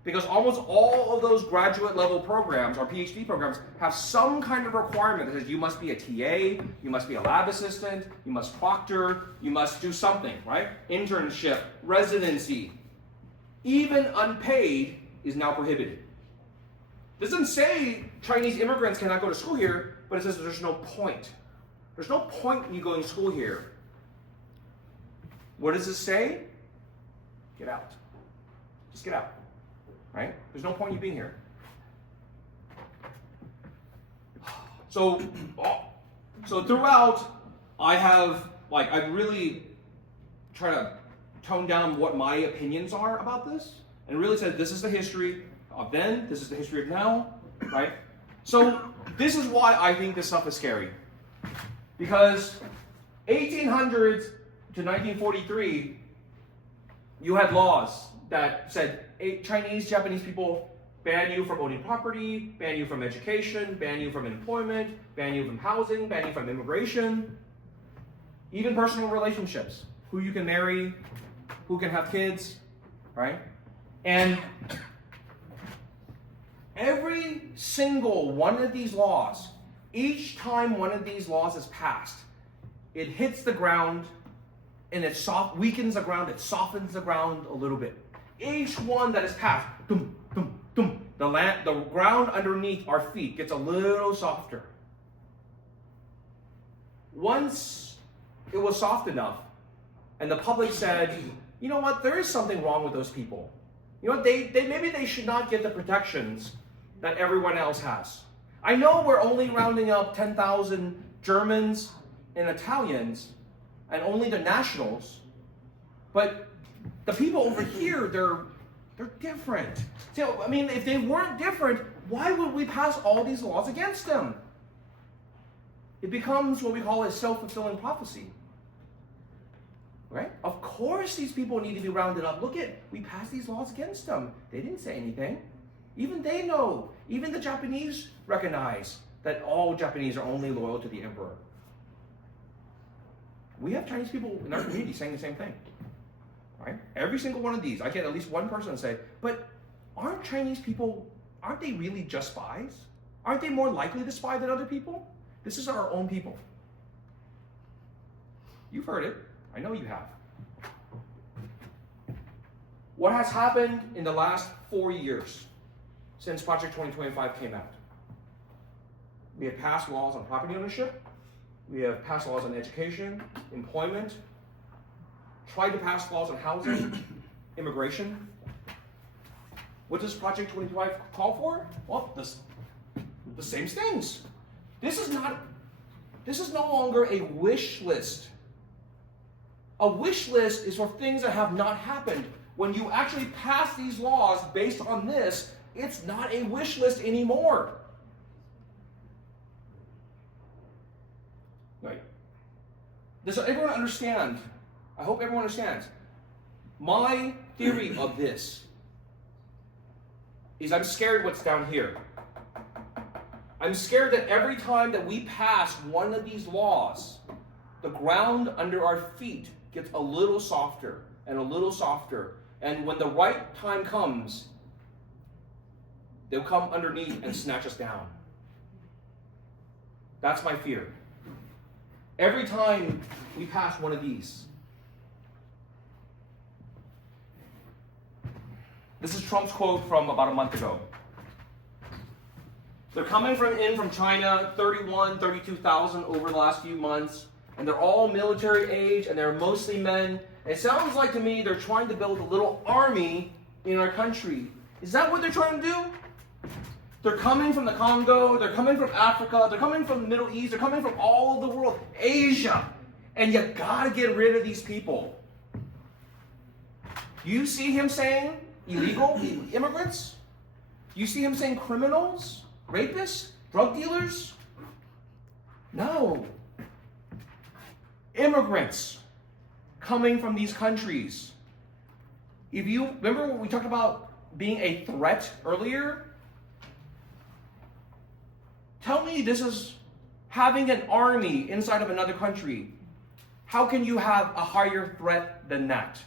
Because almost all of those graduate level programs or PhD programs have some kind of requirement that says you must be a TA, you must be a lab assistant, you must proctor, you must do something, right? Internship, residency, even unpaid is now prohibited. It doesn't say Chinese immigrants cannot go to school here, but it says there's no point. There's no point in you going to school here. What does this say? Get out. Just get out. Right? There's no point in you being here. So throughout, I really try to tone down what my opinions are about this, and really said this is the history of then, this is the history of now, right? So this is why I think this stuff is scary, because 1800s to 1943, you had laws that said Chinese, Japanese people ban you from owning property, ban you from education, ban you from employment, ban you from housing, ban you from immigration, even personal relationships, who you can marry, who can have kids, right? And every single one of these laws, each time one of these laws is passed, it hits the ground and it weakens the ground, it softens the ground a little bit. Each one that is passed, dum, dum, dum, the ground underneath our feet gets a little softer. Once it was soft enough, and the public said, you know what, there is something wrong with those people. You know, maybe they should not get the protections that everyone else has. I know we're only rounding up 10,000 Germans and Italians, and only the nationals, but the people over here, they're different. So, I mean, if they weren't different, why would we pass all these laws against them? It becomes what we call a self-fulfilling prophecy. Right? Of course these people need to be rounded up. Look we passed these laws against them. They didn't say anything. Even they know. Even the Japanese recognize that all Japanese are only loyal to the emperor. We have Chinese people in our community saying the same thing. Right? Every single one of these, I get at least one person say, but aren't Chinese people, aren't they really just spies? Aren't they more likely to spy than other people? This is our own people. You've heard it. I know you have. What has happened in the last 4 years since Project 2025 came out? We have passed laws on property ownership. We have passed laws on education, employment, tried to pass laws on housing, immigration. What does Project 2025 call for? Well, the same things. This is no longer a wish list. A wish list is for things that have not happened. When you actually pass these laws based on this, it's not a wish list anymore. Right? Does everyone understand? I hope everyone understands. My theory of this is I'm scared what's down here. I'm scared that every time that we pass one of these laws, the ground under our feet gets a little softer and a little softer. And when the right time comes, they'll come underneath and snatch us down. That's my fear. Every time we pass one of these. This is Trump's quote from about a month ago. They're coming in from China, 32,000 over the last few months, and they're all military age, and they're mostly men. It sounds like to me they're trying to build a little army in our country. Is that what they're trying to do? They're coming from the Congo, they're coming from Africa, they're coming from the Middle East, they're coming from all of the world, Asia, and you gotta get rid of these people. You see him saying illegal immigrants? You see him saying criminals, rapists, drug dealers? No. Immigrants coming from these countries. If you remember when we talked about being a threat earlier? Tell me this is having an army inside of another country. How can you have a higher threat than that?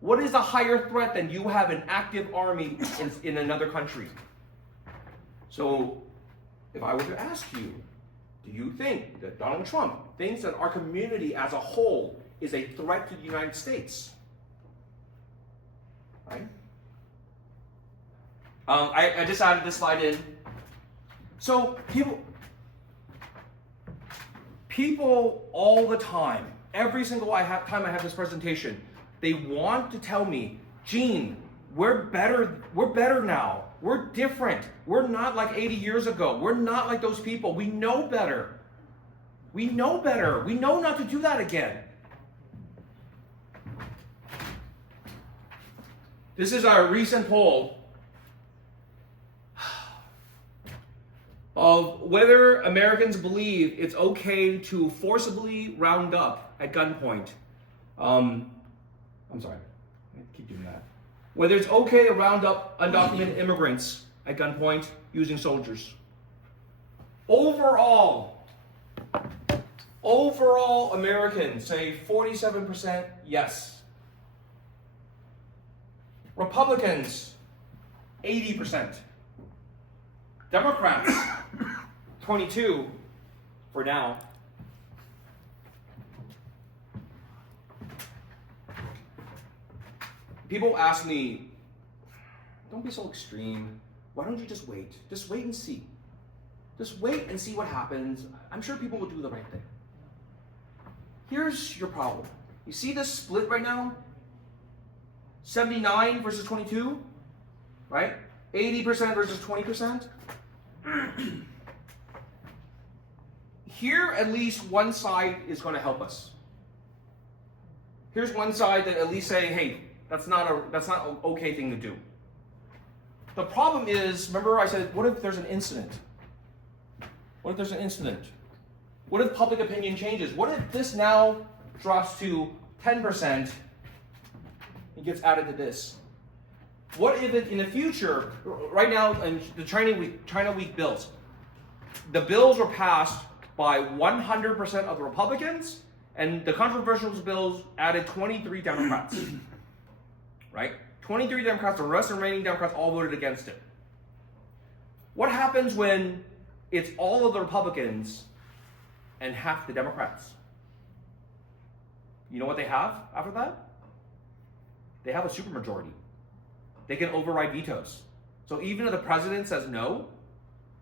What is a higher threat than you have an active army in another country? So, if I were to ask you, do you think that Donald Trump thinks that our community as a whole is a threat to the United States? Right? I just added this slide in. So people all the time, every single time I have this presentation, they want to tell me, Gene, we're better now. We're different. We're not like 80 years ago. We're not like those people. We know better. We know better. We know not to do that again. This is our recent poll of whether Americans believe it's okay to forcibly round up at gunpoint. I'm sorry, I keep doing that. Whether it's okay to round up undocumented immigrants at gunpoint using soldiers. Overall, Americans say 47% yes. Republicans, 80%. Democrats, 22 for now. People ask me, don't be so extreme. Why don't you just wait? Just wait and see. Just wait and see what happens. I'm sure people will do the right thing. Here's your problem. You see this split right now? 79 versus 22, right? 80% versus 20%. Here, at least one side is going to help us. Here's one side that at least say, hey, that's not an okay thing to do. The problem is, remember I said, what if there's an incident? What if there's an incident? What if public opinion changes? What if this now drops to 10% and gets added to this? What if it, in the future, right now in the China Week bills, the bills were passed by 100% of the Republicans, and the controversial bills added 23 Democrats, right? 23 Democrats, the rest of the remaining Democrats all voted against it. What happens when it's all of the Republicans and half the Democrats? You know what they have after that? They have a supermajority. They can override vetoes. So even if the president says no,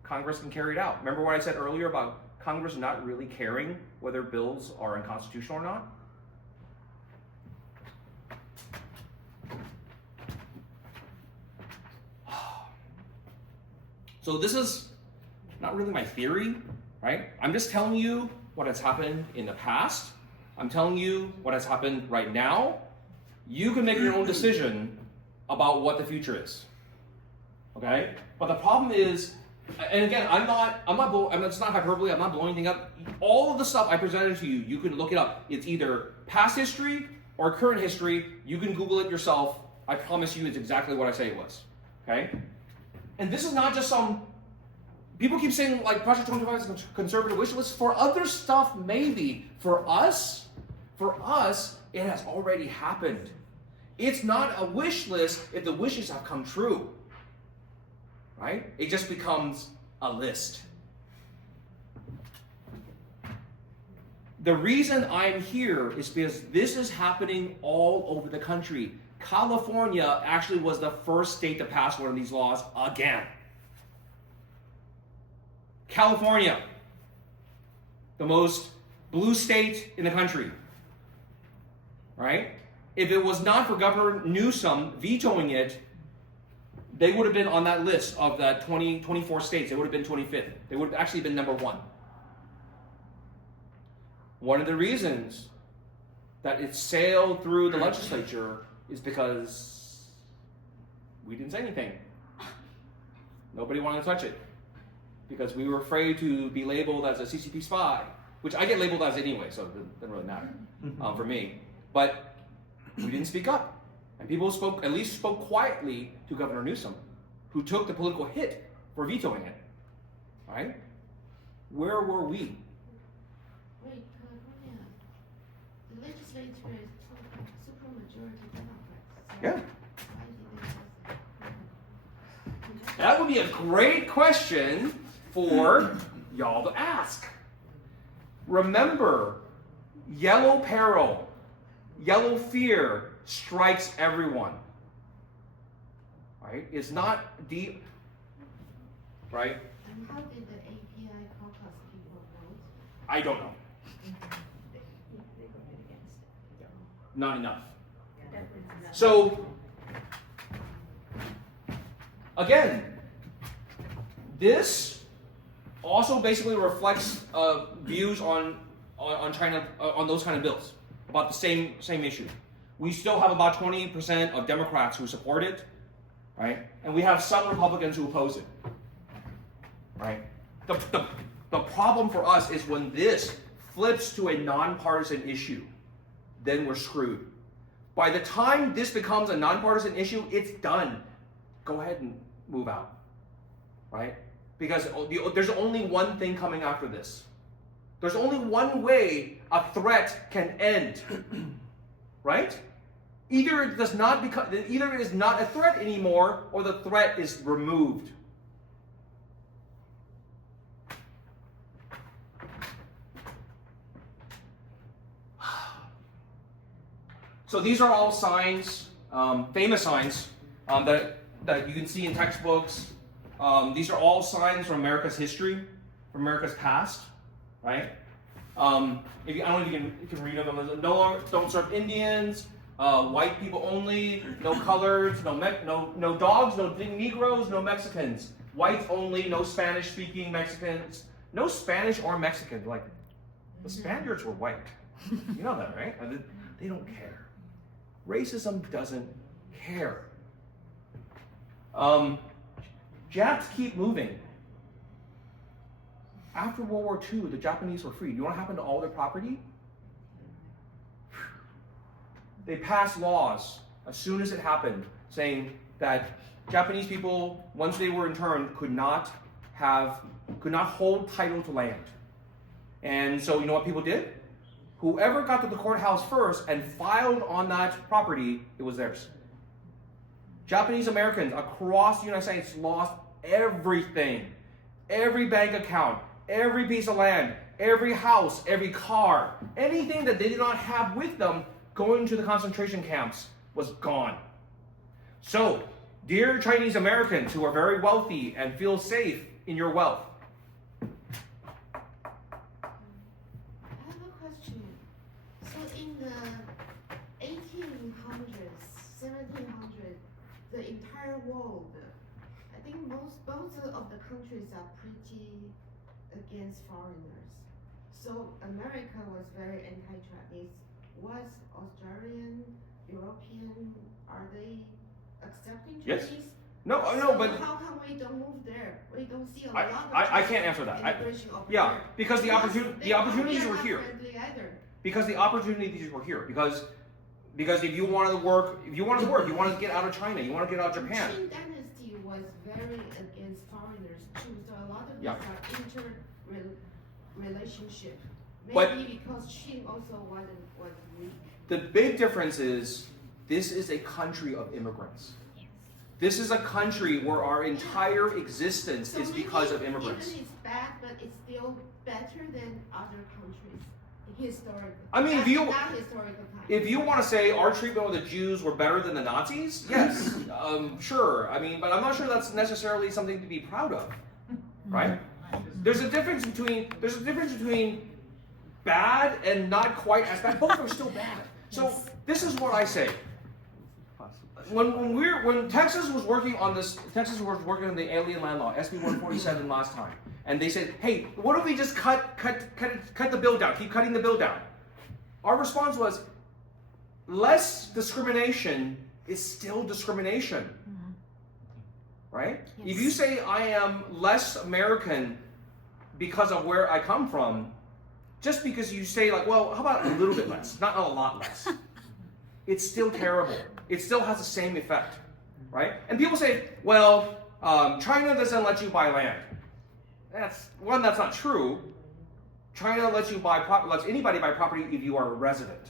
Congress can carry it out. Remember what I said earlier about Congress not really caring whether bills are unconstitutional or not? So this is not really my theory, right? I'm just telling you what has happened in the past. I'm telling you what has happened right now. You can make your own decision about what the future is, okay? But the problem is, and again, it's not hyperbole, I'm not blowing anything up. All of the stuff I presented to you, you can look it up. It's either past history or current history. You can Google it yourself. I promise you it's exactly what I say it was, okay? And this is not just some, people keep saying like Project 25 is a conservative wish list. For other stuff, maybe. For us, it has already happened. It's not a wish list if the wishes have come true. Right? It just becomes a list. The reason I'm here is because this is happening all over the country. California actually was the first state to pass one of these laws again. California, the most blue state in the country, right? If it was not for Governor Newsom vetoing it, they would have been on that list of the 24 states. They would have been 25th. They would have actually been number 1. One of the reasons that it sailed through the legislature is because we didn't say anything. Nobody wanted to touch it because we were afraid to be labeled as a CCP spy, which I get labeled as anyway, so it doesn't really matter for me. But we didn't speak up. And people at least spoke quietly to Governor Newsom, who took the political hit for vetoing it. Right? Where were we? Wait, California, the legislature is supermajority Democrats. So Yeah. why did they pass it? That would be a great question for y'all to ask. Remember, yellow peril, yellow fear strikes everyone. Right? It's not deep. Right? And how did the API caucus people vote? I don't know. They voted against it. Not enough. Definitely not. So, again, this also basically reflects views on China on those kind of bills about the same issue. We still have about 20% of Democrats who support it, right? And we have some Republicans who oppose it, right? The problem for us is when this flips to a nonpartisan issue, then we're screwed. By the time this becomes a nonpartisan issue, it's done. Go ahead and move out, right? Because there's only one thing coming after this. There's only one way a threat can end, right? Either it is not a threat anymore, or the threat is removed. So these are all signs, famous signs that you can see in textbooks. These are all signs from America's history, from America's past, right? I don't know if you can read them. No longer, don't serve Indians. White people only. No coloreds. No dogs. No Negroes. No Mexicans. Whites only. No Spanish-speaking Mexicans. No Spanish or Mexican. Like the Spaniards were white. You know that, right? They don't care. Racism doesn't care. Japs keep moving. After World War II, the Japanese were freed. You know what happened to all their property? They passed laws as soon as it happened, saying that Japanese people, once they were interned, could not hold title to land. And so you know what people did? Whoever got to the courthouse first and filed on that property, it was theirs. Japanese Americans across the United States lost everything. Every bank account, every piece of land, every house, every car, anything that they did not have with them going to the concentration camps was gone. So, dear Chinese Americans who are very wealthy and feel safe in your wealth, I have a question. So in the 1800s, 1700s, the entire world, I think most of the countries are pretty against foreigners. So America was very anti-Chinese. Was Australian, European, are they accepting Chinese? Yes. No, So but how come we don't move there? We don't see a I- lot of I can't Chinese answer that. immigration over yeah, there. because the opportunities are were not here. friendly either. Because the opportunities were here. Because if you wanted to work, you wanted to get out of China, you want to get out of Japan. Qing dynasty was very very against foreigners too. So a lot of Yeah. these are relationship. But- Maybe because Qing also was weak. The big difference is this is a country of immigrants. This is a country where our entire existence So is because of maybe immigrants. Even it's bad, but it's still better than other countries historically. I mean, not historical time. if you want to say our treatment of the Jews were better than the Nazis, yes, sure. I mean, but I'm not sure that's necessarily something to be proud of, right? There's a difference between bad and not quite as bad. Both are still bad. So this is what I say. When Texas was working on the alien land law, SB 147 last time, and they said, hey, what if we just cut the bill down, keep cutting the bill down? Our response was, less discrimination is still discrimination, right? Yes. If you say I am less American because of where I come from, just because you say like, well, how about a little bit less, not a lot less, it's still terrible. It still has the same effect, right? And people say, well, China doesn't let you buy land. That's not true. China lets lets anybody buy property if you are a resident,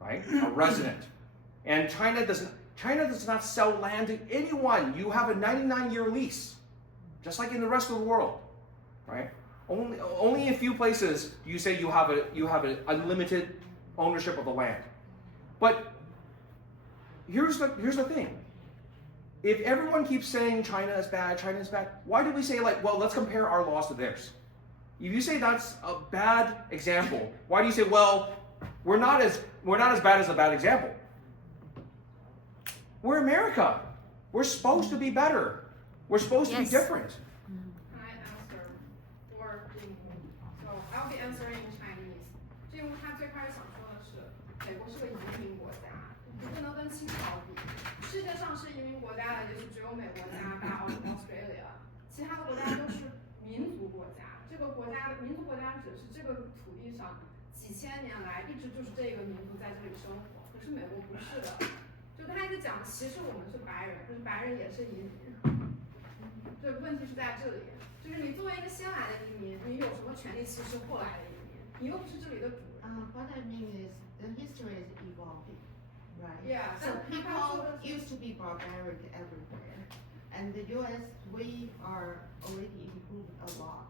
right? A resident. And China does not sell land to anyone. You have a 99-year lease, just like in the rest of the world, right? Only a few places you say you have an unlimited ownership of the land. But here's the thing. If everyone keeps saying China is bad, why do we say like, well, let's compare our laws to theirs? If you say that's a bad example, why do you say, well, we're not as bad as a bad example? We're America. We're supposed to be better. We're supposed to be Yes. different. Can I answer for Jing? So I'll be answering in Chinese. Jing他最开始想说的是，美国是个移民国家，你不能跟清朝比。世界上是移民国家的，也许只有美国、加拿大、Australia， 其他的国家都是民族国家。这个国家的民族国家指的是这个土地上几千年来一直就是这个民族在这里生活。可是美国不是的，就他一直讲歧视我们是白人，可是白人也是移民。对，问题是在这里，就是你作为一个先来的移民，你有什么权利歧视后来的移民？你又不是这里的主人。What I mean is the history is evolving, right? Yeah, So that's people because- used to be barbaric everywhere, and the U.S. we are already improved a lot.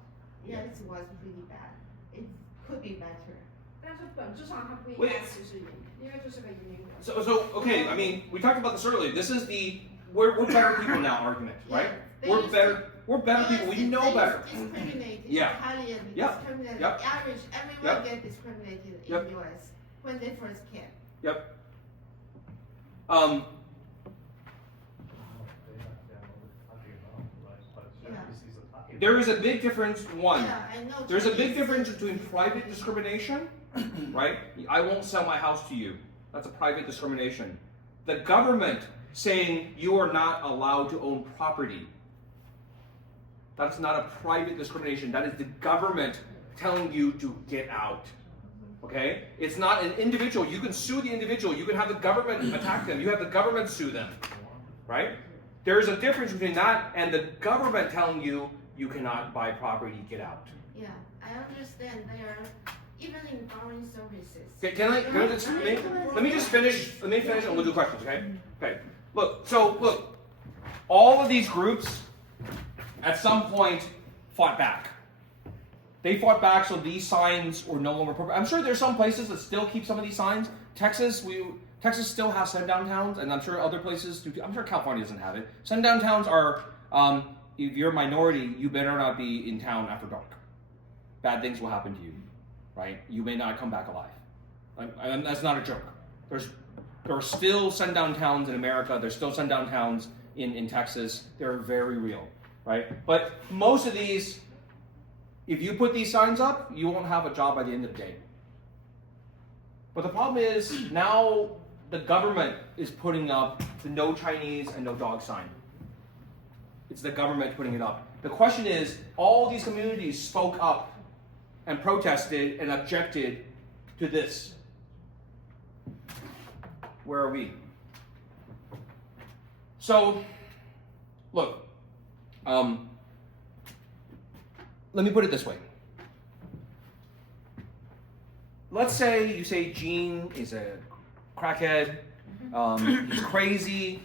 Yes, it was really bad. It could be better. 但是本质上它不应 Wait. 该歧视移民，因为这是个移民国家。 So okay, I mean, we talked about this earlier. This is the we're better people now argument, right? They We're used better people. We know better. Discriminate Yeah. Italian, Yep. discriminate Yep. Irish. Everyone Yep. get discriminated in Yep. U.S. when they first came. Yep. There is a big difference. One, Yeah, I know. there's a big Chinese difference citizens. between private discrimination, right? I won't sell my house to you. That's a private discrimination. The government saying you are not allowed to own property. That's not a private discrimination. That is the government telling you to get out. Okay? It's not an individual. You can sue the individual. You can have the government attack them. You have the government sue them. Right? There's a difference between that and the government telling you you cannot buy property, get out. Yeah, I understand they are even in foreign services. Okay, can I just let me finish and we'll do questions, okay? Okay. Look, all of these groups at some point fought back. They fought back so these signs were no longer appropriate. I'm sure there's some places that still keep some of these signs. Texas still has sundown towns, and I'm sure other places do. I'm sure California doesn't have it. Sundown towns are, if you're a minority, you better not be in town after dark. Bad things will happen to you, right? You may not come back alive. And that's not a joke. There are still sundown towns in America. There's still sundown towns in Texas. They're very real, right? But most of these, if you put these signs up, you won't have a job by the end of the day. But the problem is now the government is putting up the no Chinese and no dog sign. It's the government putting it up. The question is, all these communities spoke up and protested and objected to this. Where are we? So, look, Let me put it this way. Let's say you say Gene is a crackhead, he's crazy,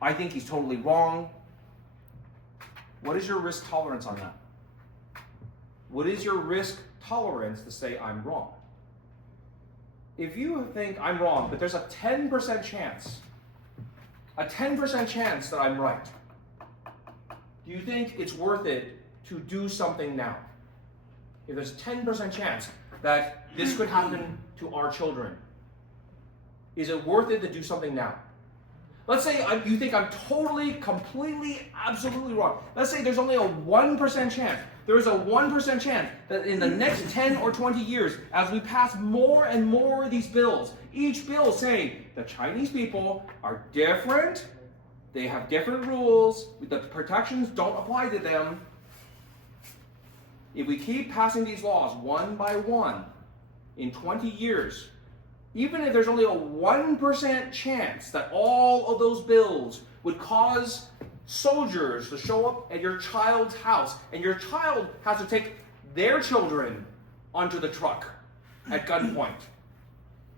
I think he's totally wrong. What is your risk tolerance on that? What is your risk tolerance to say I'm wrong? If you think I'm wrong, but there's a 10% chance that I'm right, do you think it's worth it to do something now? If there's a 10% chance that this could happen to our children, is it worth it to do something now? Let's say you think I'm totally, completely, absolutely wrong. Let's say there's only a 1% chance. There is a 1% chance that in the next 10 or 20 years, as we pass more and more of these bills, each bill saying the Chinese people are different, they have different rules, the protections don't apply to them. If we keep passing these laws one by one, in 20 years, even if there's only a 1% chance that all of those bills would cause soldiers to show up at your child's house, and your child has to take their children onto the truck at gunpoint,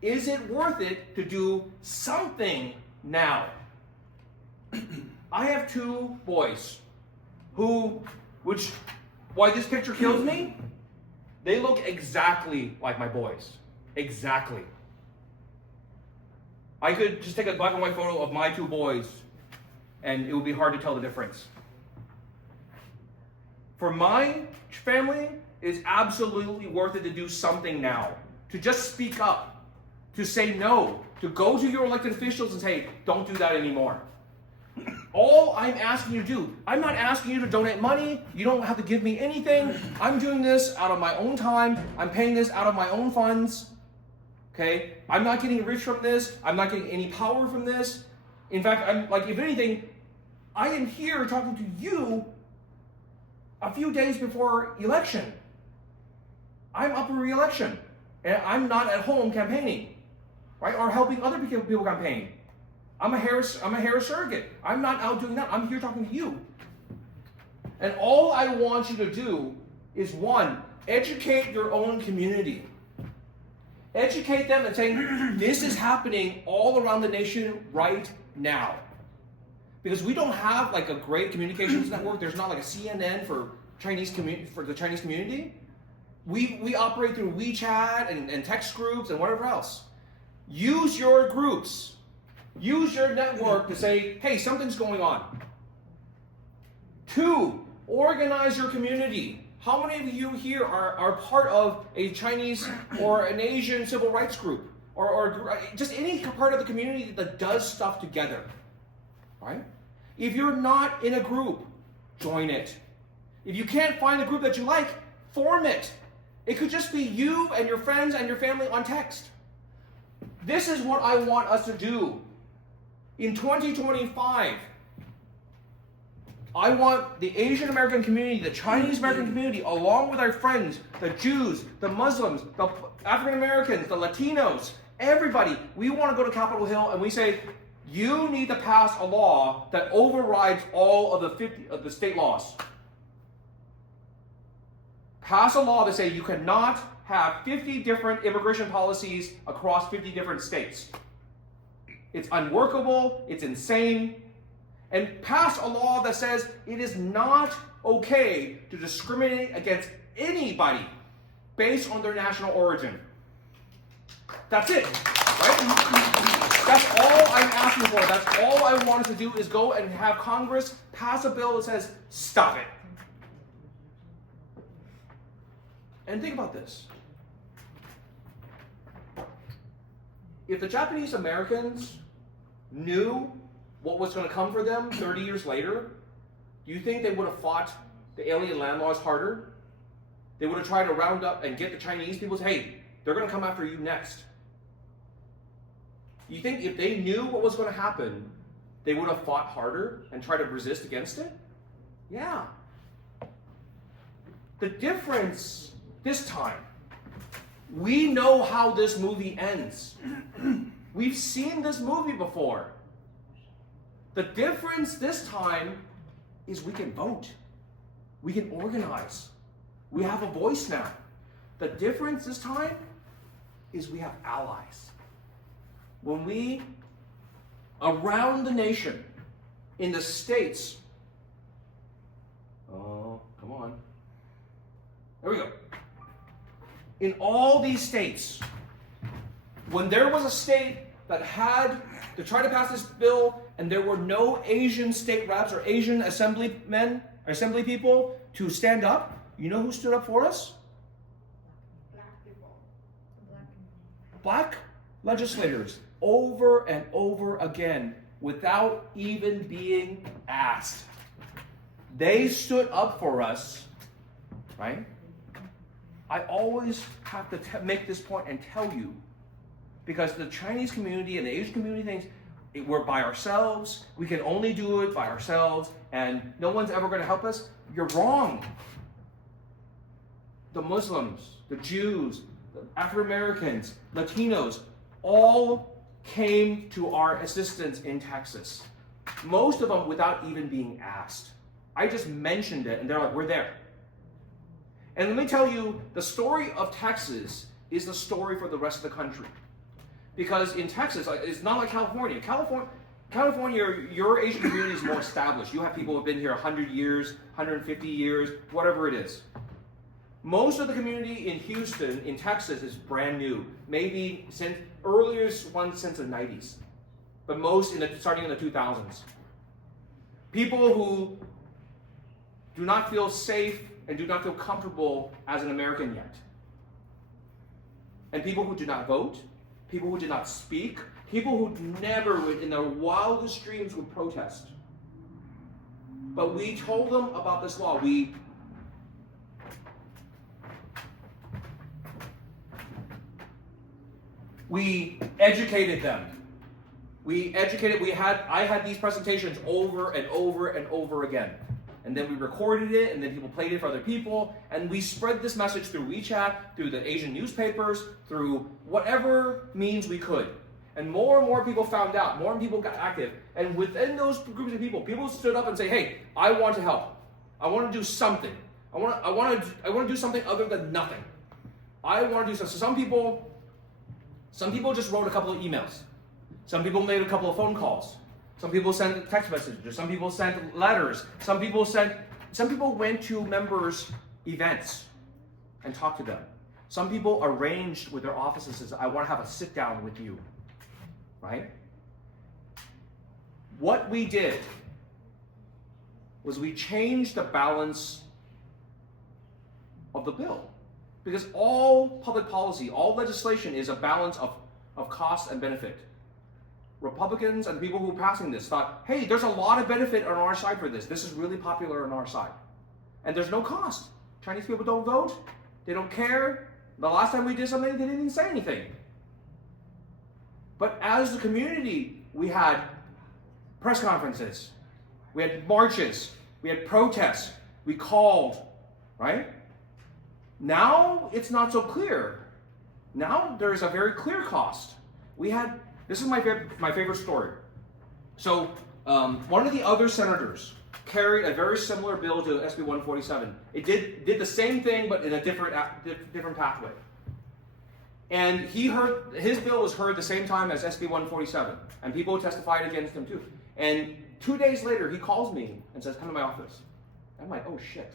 is it worth it to do something now? I have 2 boys why this picture kills me? They look exactly like my boys. Exactly. I could just take a black and white photo of my 2 boys and it would be hard to tell the difference. For my family, it's absolutely worth it to do something now. To just speak up. To say no. To go to your elected officials and say, don't do that anymore. All I'm asking you to do, I'm not asking you to donate money. You don't have to give me anything. I'm doing this out of my own time. I'm paying this out of my own funds. Okay? I'm not getting rich from this. I'm not getting any power from this. In fact, if anything, I am here talking to you a few days before election. I'm up for re-election. And I'm not at home campaigning. Right? Or helping other people campaign. I'm a Harris surrogate. I'm not out doing that. I'm here talking to you. And all I want you to do is 1, educate your own community. Educate them and say, this is happening all around the nation right now. Because we don't have like a great communications network. There's not like a CNN for the Chinese community. We operate through WeChat and text groups and whatever else. Use your groups. Use your network to say, hey, something's going on. 2, organize your community. How many of you here are part of a Chinese or an Asian civil rights group? Or just any part of the community that does stuff together? Right? If you're not in a group, join it. If you can't find a group that you like, form it. It could just be you and your friends and your family on text. This is what I want us to do. In 2025, I want the Asian American community, the Chinese American community, along with our friends, the Jews, the Muslims, the African Americans, the Latinos, everybody, we want to go to Capitol Hill and we say, you need to pass a law that overrides all of the state laws. Pass a law to say you cannot have 50 different immigration policies across 50 different states. It's unworkable, it's insane. And pass a law that says it is not okay to discriminate against anybody based on their national origin. That's it, right? That's all I'm asking for. That's all I want us to do is go and have Congress pass a bill that says, stop it. And think about this. If the Japanese Americans knew what was going to come for them 30 years later, do you think they would have fought the alien land laws harder? They would have tried to round up and get the Chinese people to say, hey, they're going to come after you next. You think if they knew what was going to happen, they would have fought harder and tried to resist against it? Yeah. The difference this time, we know how this movie ends. We've seen this movie before. The difference this time is we can vote. We can organize. We have a voice now. The difference this time is we have allies. When we, around the nation, in the states, oh, come on. There we go. In all these states, when there was a state that had to try to pass this bill and there were no Asian state reps or Asian assemblymen or assembly people to stand up, you know who stood up for us? Black people. Black legislators, over and over again, without even being asked. They stood up for us, right? I always have to make this point and tell you, because the Chinese community and the Asian community thinks we're by ourselves, we can only do it by ourselves, and no one's ever going to help us. You're wrong. The Muslims, the Jews, the African Americans, Latinos, all came to our assistance in Texas. Most of them without even being asked. I just mentioned it, and they're like, we're there. And let me tell you, the story of Texas is the story for the rest of the country. Because in Texas, it's not like California. California, your Asian community is more established. You have people who have been here 100 years, 150 years, whatever it is. Most of the community in Houston, in Texas, is brand new. Maybe since earliest one since the 90s. But most starting in the 2000s. People who do not feel safe and do not feel comfortable as an American yet. And people who do not vote, people who did not speak, people who never would, in their wildest dreams, would protest. But we told them about this law. We educated them. I had these presentations over and over and over again. And then we recorded it, and then people played it for other people, and we spread this message through WeChat, through the Asian newspapers, through whatever means we could. And more people found out, more people got active. And within those groups of people stood up and say, hey, I want to help. I want to do something. I want to do something other than nothing. I want to do something. So some people just wrote a couple of emails. Some people made a couple of phone calls. Some people sent text messages. Some people sent letters. Some people went to members' events and talked to them. Some people arranged with their offices, says, I want to have a sit down with you, right? What we did was we changed the balance of the bill. Because all public policy, all legislation is a balance of cost and benefit. Republicans and the people who were passing this thought, hey, there's a lot of benefit on our side for this. This is really popular on our side. And there's no cost. Chinese people don't vote. They don't care. The last time we did something, they didn't even say anything. But as the community, we had press conferences. We had marches. We had protests. We called, right? Now it's not so clear. Now there's a very clear cost. This is my favorite story. So one of the other senators carried a very similar bill to SB 147. It did the same thing, but in a different pathway. And his bill was heard the same time as SB 147, and people testified against him too. And 2 days later, he calls me and says, "Come to my office." I'm like, "Oh shit!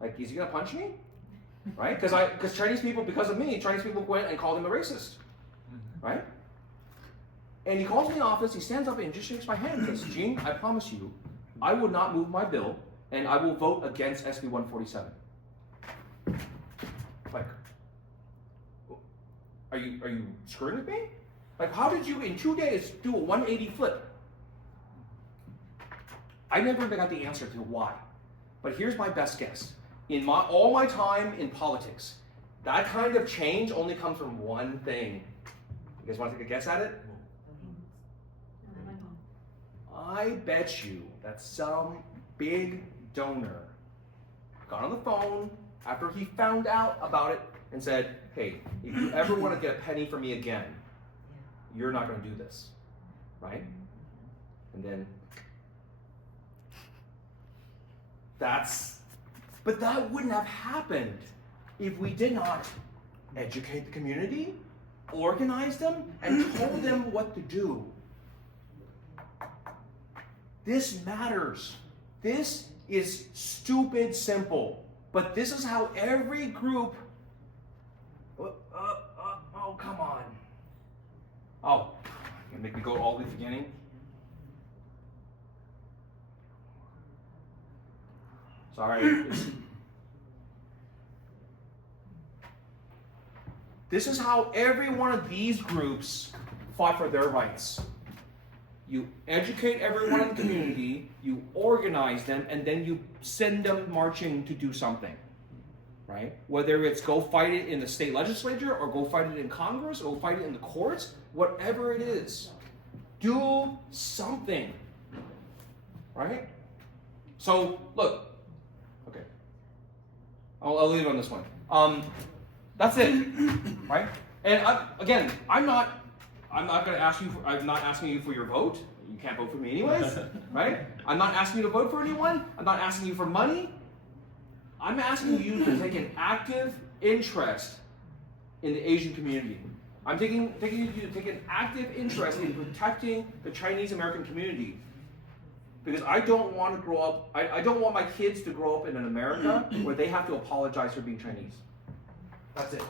Like, is he gonna punch me?" Right? Because Chinese people, because of me, Chinese people went and called him a racist, right? And he calls me in the office, he stands up and just shakes my hand and says, "Gene, I promise you, I will not move my bill, and I will vote against SB 147. Like, are you screwing with me? Like, how did you in 2 days do a 180 flip? I never got the answer to why. But here's my best guess. In all my time in politics, that kind of change only comes from one thing. You guys want to take a guess at it? I bet you that some big donor got on the phone after he found out about it and said, "Hey, if you ever want to get a penny from me again, you're not going to do this," right? And then that's But that wouldn't have happened if we did not educate the community, organize them, and told them what to do. This matters. This is stupid simple. But this is how every group. Oh, come on. Oh, you make me go all the way to the beginning? Sorry. This is how every one of these groups fought for their rights. You educate everyone in the community, you organize them, and then you send them marching to do something. Right? Whether it's go fight it in the state legislature, or go fight it in Congress, or go fight it in the courts, whatever it is. Do something. Right? So, look. Okay. I'll leave it on this one. That's it. Right? And I'm not going to ask you. I'm not asking you for your vote. You can't vote for me anyways, right? I'm not asking you to vote for anyone. I'm not asking you for money. I'm asking you to take an active interest in the Asian community. I'm taking you to take an active interest in protecting the Chinese American community. Because I don't want to grow up. I don't want my kids to grow up in an America where they have to apologize for being Chinese. That's it.